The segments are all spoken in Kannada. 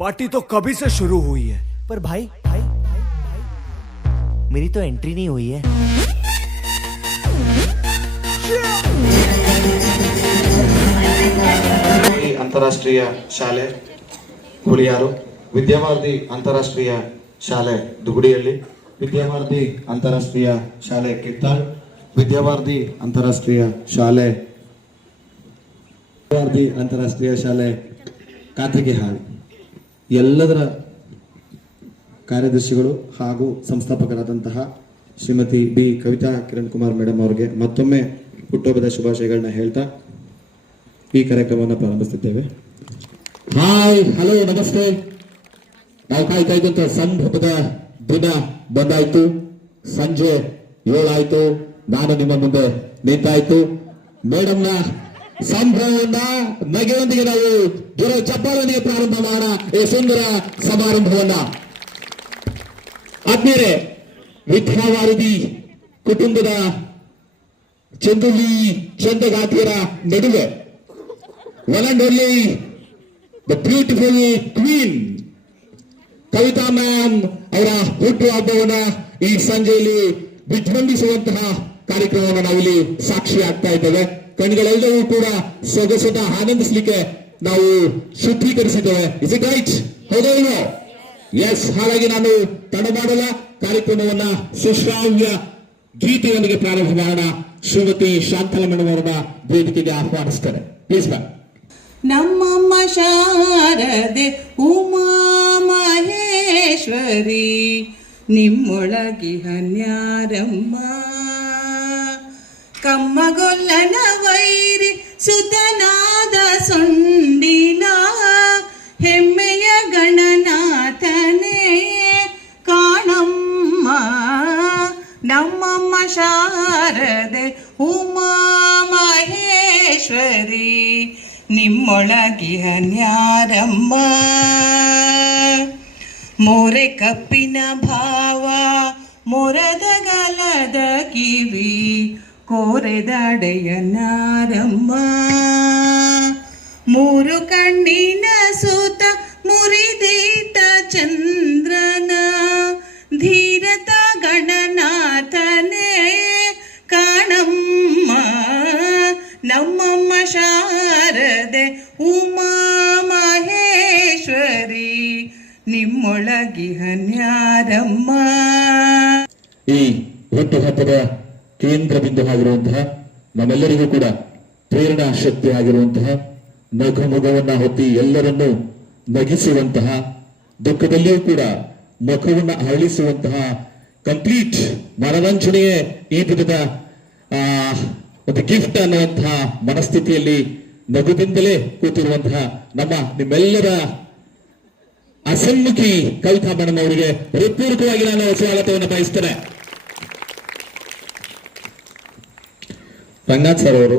पार्टी तो कभी से शुरू हुई है। पर भाई भाई भाई भाई मेरी तो एंट्री नहीं हुई है। ಅಂತಾರಾಷ್ಟ್ರೀಯ ಶಾಲೆ ಹುಳಿಯಾರು, ವಿದ್ಯಾವಾರ್ಧಿ ಅಂತಾರಾಷ್ಟ್ರೀಯ ಶಾಲೆ ದುಗುಡಿಯಲ್ಲಿ, ವಿದ್ಯಾವಾರ್ಧಿ ಅಂತಾರಾಷ್ಟ್ರೀಯ ಶಾಲೆ ಕಿತ್ತಾಳ್, ವಿದ್ಯಾವಾರ್ಧಿ ಅಂತಾರಾಷ್ಟ್ರೀಯ ಶಾಲೆ ಅಂತಾರಾಷ್ಟ್ರೀಯ ಶಾಲೆ ಕಾತಗಿಹಾಳ್ ಎಲ್ಲದರ ಕಾರ್ಯದರ್ಶಿಗಳು ಹಾಗೂ ಸಂಸ್ಥಾಪಕರಾದಂತಹ ಶ್ರೀಮತಿ ಬಿ ಕವಿತಾ ಕಿರಣ್ ಕುಮಾರ್ ಮೇಡಮ್ ಅವರಿಗೆ ಮತ್ತೊಮ್ಮೆ ಹುಟ್ಟುಹಬ್ಬದ ಶುಭಾಶಯಗಳನ್ನ ಹೇಳ್ತಾ ಈ ಕಾರ್ಯಕ್ರಮವನ್ನು ಪ್ರಾರಂಭಿಸುತ್ತಿದ್ದೇವೆ. ಹಾಯ್, ಹಲೋ, ನಮಸ್ತೆ. ನಾವು ಕಾಯ್ತಾ ಇದ್ದಂತ ಸಂಭ್ರಮದ ದಿನ ಬಂದಾಯ್ತು. ಸಂಜೆ 7 ಆಯ್ತು. ನಾನು ನಿಮ್ಮ ಮುಂದೆ ನಿಂತಾಯ್ತು. ಮೇಡಮ್ನ ಸಂಭ್ರಮವನ್ನ ನಗೆಯೊಂದಿಗೆ ನಾವು ಜೋರ ಚಪ್ಪಾಳೊಂದಿಗೆ ಪ್ರಾರಂಭ ಮಾಡೋಣ ಈ ಸುಂದರ ಸಮಾರಂಭವನ್ನ. ಆದ್ಮೇಲೆ ವಿದ್ಯಾವಾರಧಿ ಕುಟುಂಬದ ಚಂದಗಾತಿಯರ ನಡುವೆ one and only the beautiful queen Kavitha ma'am ಅವರ ಹುಟ್ಟುಹಬ್ಬವನ್ನ ಈ ಸಂಜೆಯಲ್ಲಿ ವಿಜೃಂಭಿಸುವಂತಹ ಕಾರ್ಯಕ್ರಮವನ್ನು ನಾವಿಲ್ಲಿ ಸಾಕ್ಷಿ ಆಗ್ತಾ ಇದ್ದೇವೆ. ಕಣ್ಗಳೆಲ್ಲವೂ ಕೂಡ ಸೊಗಸದ ಆನಂದಿಸಲಿಕ್ಕೆ ನಾವು ಶುದ್ಧೀಕರಿಸಿದ್ದೇವೆ. Is it right? ಹೌದೋ ಇಲ್ವೋ? ಎಸ್. ಹಾಗಾಗಿ ನಾನು ತಡ ಮಾಡಲ್ಲ, ಕಾರ್ಯಕ್ರಮವನ್ನ ಸುಶ್ರಾವ್ಯ ಗೀತೆಯೊಂದಿಗೆ ಪ್ರಾರಂಭ ಮಾಡೋಣ. ಶ್ರೀಮತಿ ಶಾಂತಲಾ ಮೇಡಮ್ ಅವರನ್ನ ವೇದಿಕೆಗೆ ಆಹ್ವಾನಿಸ್ತಾರೆ. Please ma'am. ನಮ್ಮಮ್ಮ ಶಾರದೆ ಉಮಾ ಮಹೇಶ್ವರಿ ನಿಮ್ಮೊಳಗಿಹನ್ಯಾರಮ್ಮ, ಕಮ್ಮಗೊಲ್ಲನ ವೈರಿ ಸುತನಾದ ಸೊಂಡಿಲ ಹೆಮ್ಮೆಯ ಗಣನಾಥನೇ ಕಾಣಮ್ಮ. ನಮ್ಮಮ್ಮ ಶಾರದೆ ಉಮಾ ಮಹೇಶ್ವರಿ ನಿಮ್ಮೊಳಗಿಹನ್ಯಾರಮ್ಮ. ಮೋರೆ ಕಪ್ಪಿನ ಭಾವ ಮೊರದ ಗಲದ ಕಿವಿ ಕೋರೆದಡೆಯನಾರಮ್ಮ. ಮೂರು ಕಣ್ಣಿನ ಸೂತ ಮುರಿದೀತ ಚಂದ್ರನ ಧೀರತ ಗಣನಾಥನೇ ಕಾಣಮ್ಮ. ನಮ್ಮಮ್ಮ ಶಾರದೆ ಉಮಾ ಮಹೇಶ್ವರಿ ನಿಮ್ಮೊಳಗಿಹನ್ಯಾರಮ್ಮ. ಈ ಹುಟ್ಟುಹಬ್ಬದ ಕೇಂದ್ರ ಬಿಂದು ಆಗಿರುವಂತಹ, ನಮ್ಮೆಲ್ಲರಿಗೂ ಕೂಡ ಪ್ರೇರಣಾ ಶಕ್ತಿ ಆಗಿರುವಂತಹ, ನಗುಮುಖವನ್ನ ಹೊತ್ತಿ ಎಲ್ಲರನ್ನೂ ನಗಿಸುವಂತಹ, ದುಃಖದಲ್ಲಿಯೂ ಕೂಡ ಮುಖವನ್ನ ಅರಳಿಸುವಂತಹ ಕಂಪ್ಲೀಟ್ ಮನರಂಜನೆಯೇ ಈ ದಿನದ ಒಂದು ಗಿಫ್ಟ್ ಅನ್ನುವಂತಹ ಮನಸ್ಥಿತಿಯಲ್ಲಿ ನಗುದಿಂದಲೇ ಕೂತಿರುವಂತಹ ನಿಮ್ಮೆಲ್ಲರ ಅಸನ್ಮುಖಿ ಕವಿತಾ ಮೇಡಮ್ ಅವರಿಗೆ ಹೃತ್ಪೂರ್ವಕವಾಗಿ ನಾನು ಸ್ವಾಗತವನ್ನು ಬಯಸ್ತೇನೆ. ರಂಗನಾಥ್ ಸರ್ ಅವರು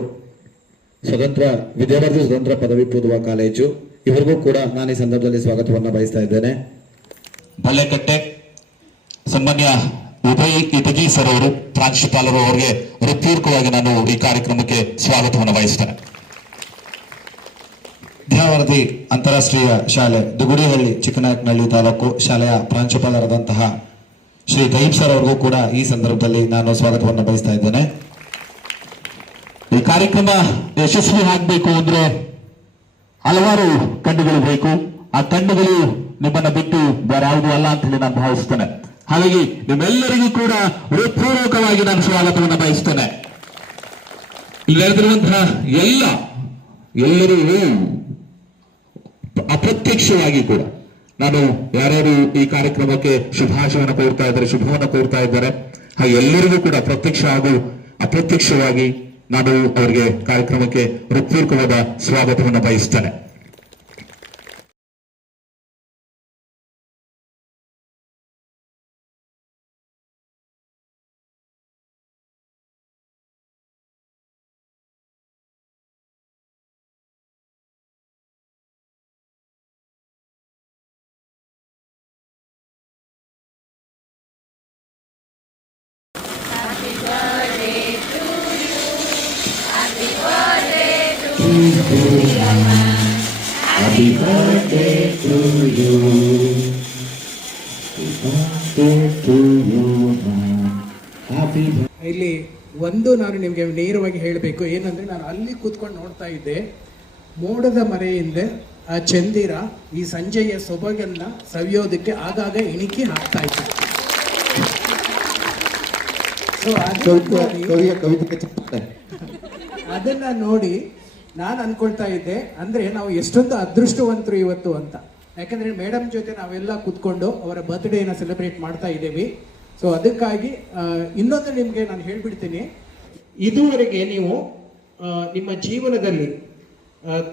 ವಿದ್ಯಾರ್ಥಿ ಸ್ವತಂತ್ರ ಪದವಿ ಪೂರ್ವ ಕಾಲೇಜು, ಇವರಿಗೂ ಕೂಡ ನಾನು ಈ ಸಂದರ್ಭದಲ್ಲಿ ಸ್ವಾಗತವನ್ನು ಬಯಸ್ತಾ ಇದ್ದೇನೆ. ಬಲ್ಲೆಕಟ್ಟೆ ಸಾಮಾನ್ಯ ಉದಯ್ ಇಟಗಿ ಸರ್ ಅವರು, ಪ್ರಾಂಶುಪಾಲರು, ಅವರಿಗೆ ಹೃತ್ಪೂರ್ವಕವಾಗಿ ನಾನು ಈ ಕಾರ್ಯಕ್ರಮಕ್ಕೆ ಸ್ವಾಗತವನ್ನು ಬಯಸ್ತೇನೆ. ವಿದ್ಯಾವಾರ್ಧಿ ಅಂತಾರಾಷ್ಟ್ರೀಯ ಶಾಲೆ ದುಗುಡಿಹಳ್ಳಿ, ಚಿಕ್ಕನಾಯಕನಹಳ್ಳಿ ತಾಲೂಕು ಶಾಲೆಯ ಪ್ರಾಂಶುಪಾಲರಾದಂತಹ ಶ್ರೀ ದೈಬ್ ಸರ್ ಅವ್ರಿಗೂ ಕೂಡ ಈ ಸಂದರ್ಭದಲ್ಲಿ ನಾನು ಸ್ವಾಗತವನ್ನು ಬಯಸ್ತಾ ಇದ್ದೇನೆ. ಈ ಕಾರ್ಯಕ್ರಮ ಯಶಸ್ವಿ ಆಗಬೇಕು ಅಂದ್ರೆ ಹಲವಾರು ಕಣ್ಣುಗಳು ಬೇಕು. ಆ ಕಣ್ಣುಗಳು ನಿಮ್ಮನ್ನ ಬಿಟ್ಟು ಬೇರೆ ಯಾವುದೂ ಅಲ್ಲ ಅಂತ ಹೇಳಿ ನಾನು ಭಾವಿಸ್ತೇನೆ. ಹಾಗಾಗಿ ನಿಮ್ಮೆಲ್ಲರಿಗೂ ಕೂಡ ಹೃತ್ಪೂರ್ವಕವಾಗಿ ನಾನು ಸ್ವಾಗತವನ್ನು ಬಯಸ್ತೇನೆ. ಇಲ್ಲಿ ನಡೆದಿರುವಂತಹ ಎಲ್ಲರೂ ಅಪ್ರತ್ಯಕ್ಷವಾಗಿ ಕೂಡ ನಾನು ಯಾರ್ಯಾರು ಈ ಕಾರ್ಯಕ್ರಮಕ್ಕೆ ಶುಭಾಶಯವನ್ನು ಕೋರ್ತಾ ಇದ್ದಾರೆ, ಶುಭವನ್ನು ಕೋರ್ತಾ ಇದ್ದಾರೆ, ಹಾಗೆ ಎಲ್ಲರಿಗೂ ಕೂಡ ಪ್ರತ್ಯಕ್ಷ ಹಾಗೂ ಅಪ್ರತ್ಯಕ್ಷವಾಗಿ ನಾನು ಅವರಿಗೆ ಕಾರ್ಯಕ್ರಮಕ್ಕೆ ಹೃತ್ಪೂರ್ವಕವಾದ ಸ್ವಾಗತವನ್ನು ಬಯಸ್ತೇನೆ. Happy birthday to you. ಇಲ್ಲಿ ಒಂದು ನಾನು ನಿಮಗೆ ನೇರವಾಗಿ ಹೇಳಬೇಕು ಏನಂದ್ರೆ, ನಾನು ಅಲ್ಲಿ ಕೂತ್ಕೊಂಡು ನೋಡ್ತಾ ಇದ್ದೆ, ಮೋಡದ ಮರೆಯಿಂದ ಆ ಚಂದಿರ ಈ ಸಂಜೆಯ ಸೊಬಗನ್ನ ಸವಿಯೋದಕ್ಕೆ ಆಗಾಗ ಇಣಿಕೆ ಹಾಕ್ತಾ ಇತ್ತು. ಸೊ ಅದನ್ನ ನೋಡಿ ನಾನು ಅನ್ಕೊಳ್ತಾ ಇದ್ದೆ, ಅಂದ್ರೆ ನಾವು ಎಷ್ಟೊಂದು ಅದೃಷ್ಟವಂತರು ಇವತ್ತು ಅಂತ. ಯಾಕಂದ್ರೆ ಮೇಡಮ್ ಜೊತೆ ನಾವೆಲ್ಲ ಕೂತ್ಕೊಂಡು ಅವರ ಬರ್ತ್ಡೇನ ಸೆಲೆಬ್ರೇಟ್ ಮಾಡ್ತಾ ಇದ್ದೀವಿ. ಸೊ ಅದಕ್ಕಾಗಿ ಇನ್ನೊಂದು ನಿಮಗೆ ನಾನು ಹೇಳ್ಬಿಡ್ತೀನಿ, ಇದುವರೆಗೆ ನೀವು ನಿಮ್ಮ ಜೀವನದಲ್ಲಿ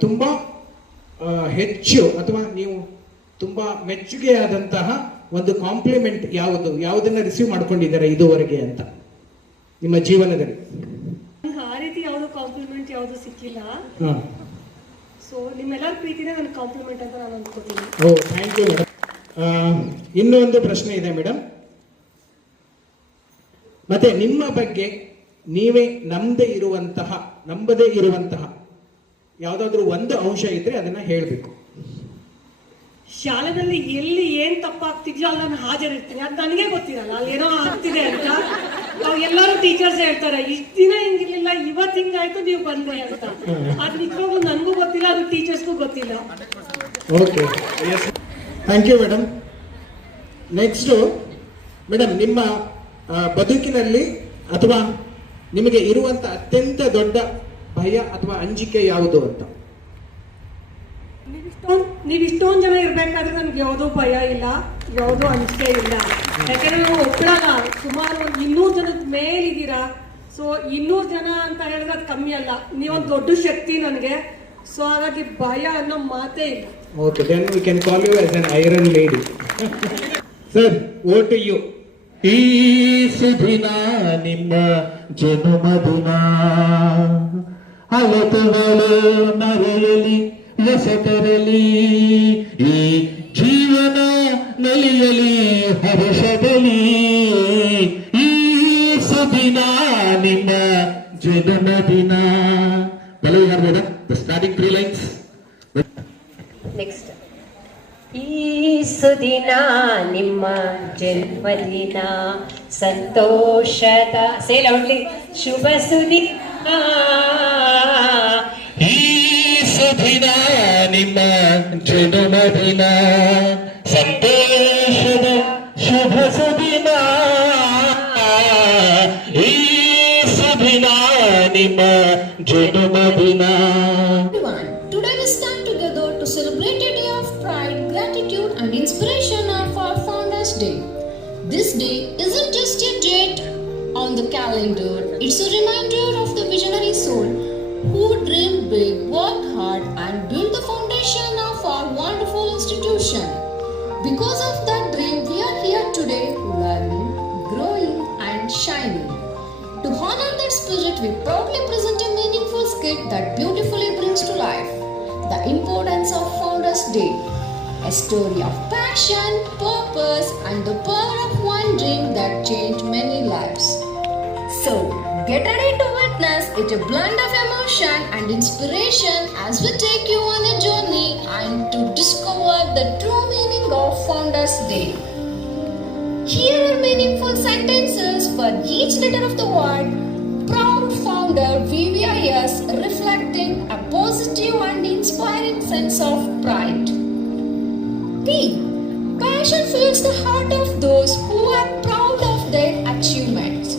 ತುಂಬ ಹೆಚ್ಚು ಅಥವಾ ನೀವು ತುಂಬ ಮೆಚ್ಚುಗೆಯಾದಂತಹ ಒಂದು ಕಾಂಪ್ಲಿಮೆಂಟ್ ಯಾವುದನ್ನ ರಿಸೀವ್ ಮಾಡ್ಕೊಂಡಿದ್ದಾರೆ ಇದುವರೆಗೆ ಅಂತ ನಿಮ್ಮ ಜೀವನದಲ್ಲಿ? ಆ ರೀತಿ ಯಾವುದು ಕಾಂಪ್ಲಿಮೆಂಟ್ ಯಾವುದು ಸಿಕ್ಕಿಲ್ಲ. ಸೊ ನಿಮ್ಮೆಲ್ಲರ ಪ್ರೀತಿನೇ ನನ್ನ ಕಾಂಪ್ಲಿಮೆಂಟ್ ಅಂತ ನಾನು ಅನ್ಕೋತೀನಿ. ಓ, ಥ್ಯಾಂಕ್ ಯು ಮೇಡಮ್. ಇನ್ನೊಂದು ಪ್ರಶ್ನೆ ಇದೆ ಮೇಡಮ್, ಮತ್ತೆ ನಿಮ್ಮ ಬಗ್ಗೆ ನೀವೇ ನಂಬದೇ ಇರುವಂತಹ ಯಾವುದಾದ್ರೂ ಒಂದು ಅಂಶ ಇದ್ರೆ ಅದನ್ನ ಹೇಳಬೇಕು. ಶಾಲೆಯಲ್ಲಿ ಎಲ್ಲಿ ಏನ್ ತಪ್ಪಾಗ್ತಿದ್ಯೋ ಅಲ್ಲಿ ನಾನು ಹಾಜರಿರ್ತೀನಿ. ಅದು ನನಗೆ ಗೊತ್ತಿರಲ್ಲ ಅಲ್ಲಿ ಏನೋ ಆಗ್ತಿದೆ ಅಂತ. ನಾವು ಎಲ್ಲರೂ ಟೀಚರ್ಸ್ ಹೇಳ್ತಾರೆ, ಇಷ್ಟ ದಿನ ಹಿಂಗಿರ್ಲಿಲ್ಲ, ಇವತ್ತು ಹಿಂಗಾಯ್ತು, ನೀವು ಬಂದ್ರೆ ಅಂತ. ಅದು ನಿಜವಾಗ್ಲೂ ನನಗೂ ಗೊತ್ತಿಲ್ಲ, ಅದು ಟೀಚರ್ಸ್ಗೂ ಗೊತ್ತಿಲ್ಲ. Okay, thank you madam. Next madam, ನಿಮ್ಮ ಬದುಕಿನಲ್ಲಿ ಅಥವಾ ನಿಮಗೆ ಇರುವಂತ ಅತ್ಯಂತ ದೊಡ್ಡ ಭಯ ಅಥವಾ ಅಂಜಿಕೆ ಯಾವುದು ಅಂತ? ನೀವ್ ಇಷ್ಟೊಂದು ಜನ ಇರ್ಬೇಕಾದ್ರೆ ನನ್ಗೆ ಯಾವುದೋ ಭಯ ಇಲ್ಲ, ಯಾವುದೋ ಅಂಜಿಕೆ ಇಲ್ಲ. ಯಾಕಂದ್ರೆ ನಾವು ಒಬ್ಬಳಲ್ಲ, ಸುಮಾರು ಒಂದು 200 ಜನದ ಮೇಲಿದ್ದೀರಾ. ಸೊ 200 ಜನ ಅಂತ ಹೇಳಿದ್ರೆ ಅದು ಕಮ್ಮಿ ಅಲ್ಲ, ನೀವೊಂದು ದೊಡ್ಡ ಶಕ್ತಿ ನನಗೆ. ಸೊ ಹಾಗಾಗಿ ಭಯ ಅನ್ನೋ ಮಾತೇ ಇಲ್ಲ. Okay, then we can call you as an iron lady. Sir, ode to you. ಈ ಸುದಿನ ನಿಮ್ಮ ಜನ್ಮದಿನ, ಅಲತುಗಳು ನರೆಯಲಿ ಎಸೆತರಲಿ, ಈ ಜೀವನ ನಲಿಯಲಿ ಹರ್ಷದಲ್ಲಿ, ಈ ಸುದಿನ ನಿಮ್ಮ ಜನ್ಮದಿನ. Hello, you heard the starting 3 lines. Next. ಈ ಸುದಿನ ನಿಮ್ಮ ಜನ್ಮದಿನ, ಸಂತೋಷದ ಸೇಲ್ ಔಟ್ಲಿ ಶುಭ ಸುದಿನ. ಈ ಸುದಿನ ನಿಮ್ಮ ಜನ್ಮದಿನ, ಸಂತೋಷದ ಶುಭ ಸುದಿನ, ಈ ಸುದಿನ ನಿಮ್ಮ ಜನ್ಮದಿನ. Today we stand together to celebrate a day of pride, gratitude and inspiration of our Founders Day. This day isn't just a date on the calendar, it's a reminder of the visionary soul who dreamed big, worked hard and built the foundation of our wonderful institution. Because of that dream, we are here today learning, growing and shining. To honor that spirit, we proudly present a meaningful skit that beautifully brings to life the importance of Founders Day, a story of passion, purpose and the power of one dream that changed many lives. So, get ready to witness it, a blend of emotion and inspiration as we take you on a journey and to discover the true meaning of Founders Day. Here are meaningful sentences for each letter of the word. Proud founder VVIS, reflecting a positive and inspiring sense of pride. P. Passion fills the heart of those who are proud of their achievements.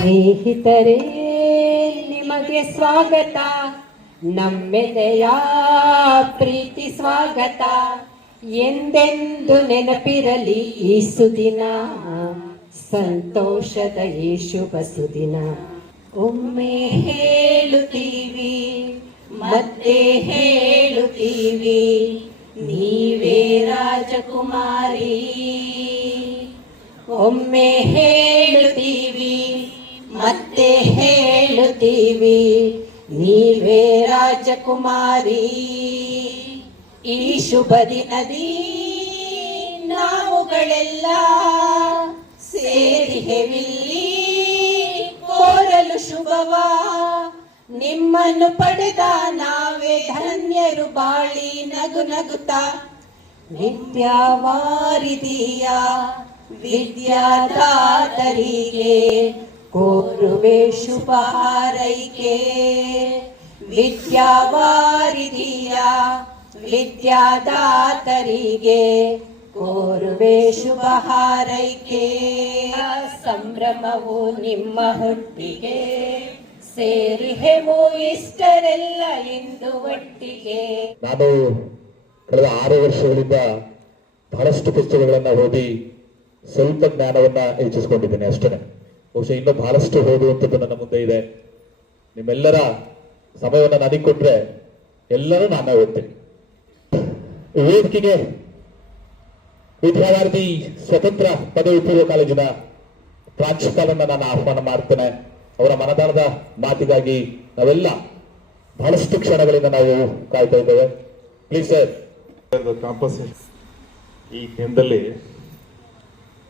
ಸ್ನೇಹಿತರೇ, ನಿಮಗೆ ಸ್ವಾಗತ, ನಮ್ಮೆದೆಯ ಪ್ರೀತಿ ಸ್ವಾಗತ. ಎಂದೆಂದು ನೆನಪಿರಲಿ ಈ ಸುದಿನ, ಸಂತೋಷದ ಈ ಶುಭ ಸುದಿನ. ಒಮ್ಮೆ ಹೇಳುತ್ತೀವಿ ಮತ್ತೆ ಹೇಳುತ್ತೀವಿ, ನೀವೇ ರಾಜಕುಮಾರಿ. ಒಮ್ಮೆ ಹೇಳುತ್ತೀವಿ ಮತ್ತೆ ಹೇಳುತ್ತೀವಿ, ನೀವೇ ರಾಜಕುಮಾರಿ. ಈ ಶುಭ ದಿನದಿ ನಾವುಗಳೆಲ್ಲ ಸೇರಿಹೆವಿಲ್ಲಿ ಕೋರಲು ಶುಭವ. ನಿಮ್ಮನ್ನು ಪಡೆದ ನಾವೇ ಧನ್ಯರು ಬಾಳಿ ನಗು ನಗುತ್ತಾ. ವಿದ್ಯಾವಾರಿಧಿಯ ವಿದ್ಯಾದಾತರಿಗೆ ಕೋರುವೆ ಶುಭ ಹಾರೈಕೆ. ವಿದ್ಯಾವಾರಿಧಿಯ ವಿದ್ಯಾದಾತರಿಗೆ ಕೋರುವೆ ಶುಭ ಹಾರೈಕೆ. ಸಂಭ್ರಮವು ನಿಮ್ಮ ಹುಟ್ಟಿಗೆ, ಸೇರಿಹೆವು ಇಷ್ಟರೆಲ್ಲ ಇಂದು ಒಟ್ಟಿಗೆ. ನಾನು ಕಳೆದ 6 ವರ್ಷಗಳಿಂದ ಬಹಳಷ್ಟು ಪುಸ್ತಕಗಳನ್ನ ಓದಿ ಸ್ವಲ್ಪ ಜ್ಞಾನವನ್ನ ಹೆಚ್ಚಿಸಿಕೊಂಡಿದ್ದೇನೆ ಅಷ್ಟೇ. ಬಹುಶಃ ಇನ್ನೂ ಬಹಳಷ್ಟು ಓದುವಂಥದ್ದು ನನ್ನ ಮುಂದೆ ಇದೆ. ನಿಮ್ಮೆಲ್ಲರ ಸಮಯವನ್ನು ನನಗೆ ಕೊಟ್ರೆ ಎಲ್ಲರೂ ನಾನು ಓದ್ತೇನೆ. ವೇದಿಕೆಗೆ ವಿದ್ಯಾವಾರಿಧಿ ಸ್ವತಂತ್ರ ಪದವಿ ಪೂರ್ವ ಕಾಲೇಜಿನ ಪ್ರಾಂಶುಪಾಲರನ್ನ ನಾನು ಆಹ್ವಾನ ಮಾಡ್ತೇನೆ. ಅವರ ಮನದಾಳದ ಮಾತಿಗಾಗಿ ನಾವೆಲ್ಲ ಬಹಳಷ್ಟು ಕ್ಷಣಗಳಿಂದ ನಾವು ಕಾಯ್ತಾ ಇದ್ದೇವೆ. Please sir. ಕ್ಯಾಂಪಸ್ ಈ ದಿನದಲ್ಲಿ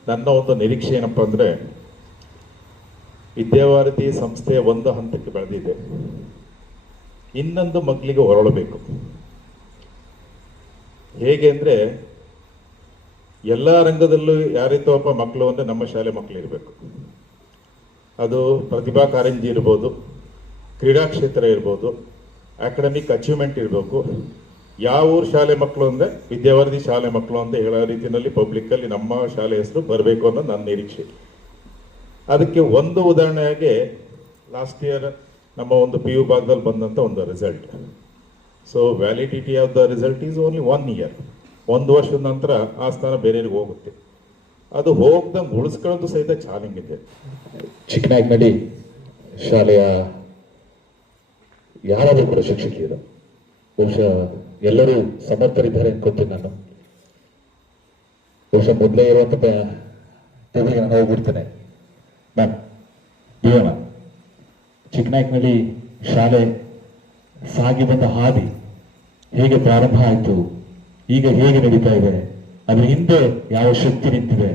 ನನ್ನ ಒಂದು ನಿರೀಕ್ಷೆ ಏನಪ್ಪ ಅಂದರೆ, ವಿದ್ಯಾವಾರಿಧಿ ಸಂಸ್ಥೆ ಒಂದು ಹಂತಕ್ಕೆ ಬೆಳೆದಿದೆ, ಇನ್ನೊಂದು ಮಕ್ಕಳಿಗೆ ಹೊರಳಬೇಕು. ಹೇಗೆ ಅಂದರೆ, ಎಲ್ಲ ರಂಗದಲ್ಲೂ ಯಾರಿದ್ದವಪ್ಪ ಮಕ್ಕಳು ಅಂದರೆ ನಮ್ಮ ಶಾಲೆ ಮಕ್ಕಳು ಇರಬೇಕು. ಅದು ಪ್ರತಿಭಾ ಕಾರಂಜಿ ಇರ್ಬೋದು, ಕ್ರೀಡಾ ಕ್ಷೇತ್ರ ಇರ್ಬೋದು, ಅಕಾಡೆಮಿಕ್ ಅಚೀವ್ಮೆಂಟ್ ಇರಬೇಕು. ಯಾವ ಊರು ಶಾಲೆ ಮಕ್ಕಳು ಅಂದರೆ ವಿದ್ಯಾವಾರಿಧಿ ಶಾಲೆ ಮಕ್ಕಳು ಅಂತ ಹೇಳೋ ರೀತಿಯಲ್ಲಿ ಪಬ್ಲಿಕ್ಕಲ್ಲಿ ನಮ್ಮ ಶಾಲೆ ಹೆಸರು ಬರಬೇಕು ಅನ್ನೋದು ನನ್ನ ನಿರೀಕ್ಷೆ. ಅದಕ್ಕೆ ಒಂದು ಉದಾಹರಣೆಯಾಗಿ ಲಾಸ್ಟ್ ಇಯರ್ ನಮ್ಮ ಒಂದು PU ಭಾಗದಲ್ಲಿ ಬಂದಂಥ ಒಂದು result. So validity of the result is only 1 year. 1 ವರ್ಷದ ನಂತರ ಆ ಸ್ಥಾನ ಬೇರೆಯವ್ರಿಗೆ ಹೋಗುತ್ತೆ. ಅದು ಹೋಗ್ದಂಗೆ ಉಳಿಸ್ಕೊಳ್ಳೋದು ಸಹಿತ ಚಾಲೆಂಜ್ ಇದೆ. ಚಿಕ್ಕನಾಯಕನಹಳ್ಳಿ ಶಾಲೆಯ ಯಾರಾದರೂ ಕೂಡ ಶಿಕ್ಷಕಿಯರು ಬಹುಶಃ ಎಲ್ಲರೂ ಸಮರ್ಥರಿದ್ದಾರೆ ಅನ್ಕೊಂತೀನಿ ನಾನು. ಬಹುಶಃ ಮೊದಲೇ ಇರುವಂತ ಟೇಬಲ್ಗೆ ನಾನು ಹೋಗ್ಬಿಡ್ತೇನೆ. ಮ್ಯಾಮ್, ದೇವಮ್ಮ, ಚಿಕ್ಕನಾಯಕನಹಳ್ಳಿ ಶಾಲೆ ಸಾಗಿ ಬಂದ ಹಾದಿ ಹೇಗೆ ಪ್ರಾರಂಭ ಆಯಿತು, ಈಗ ಹೇಗೆ ನಡೀತಾ ಇದೆ, ಅದ್ರ ಹಿಂದೆ ಯಾವ ಶಕ್ತಿ ನಿಂತಿದೆ,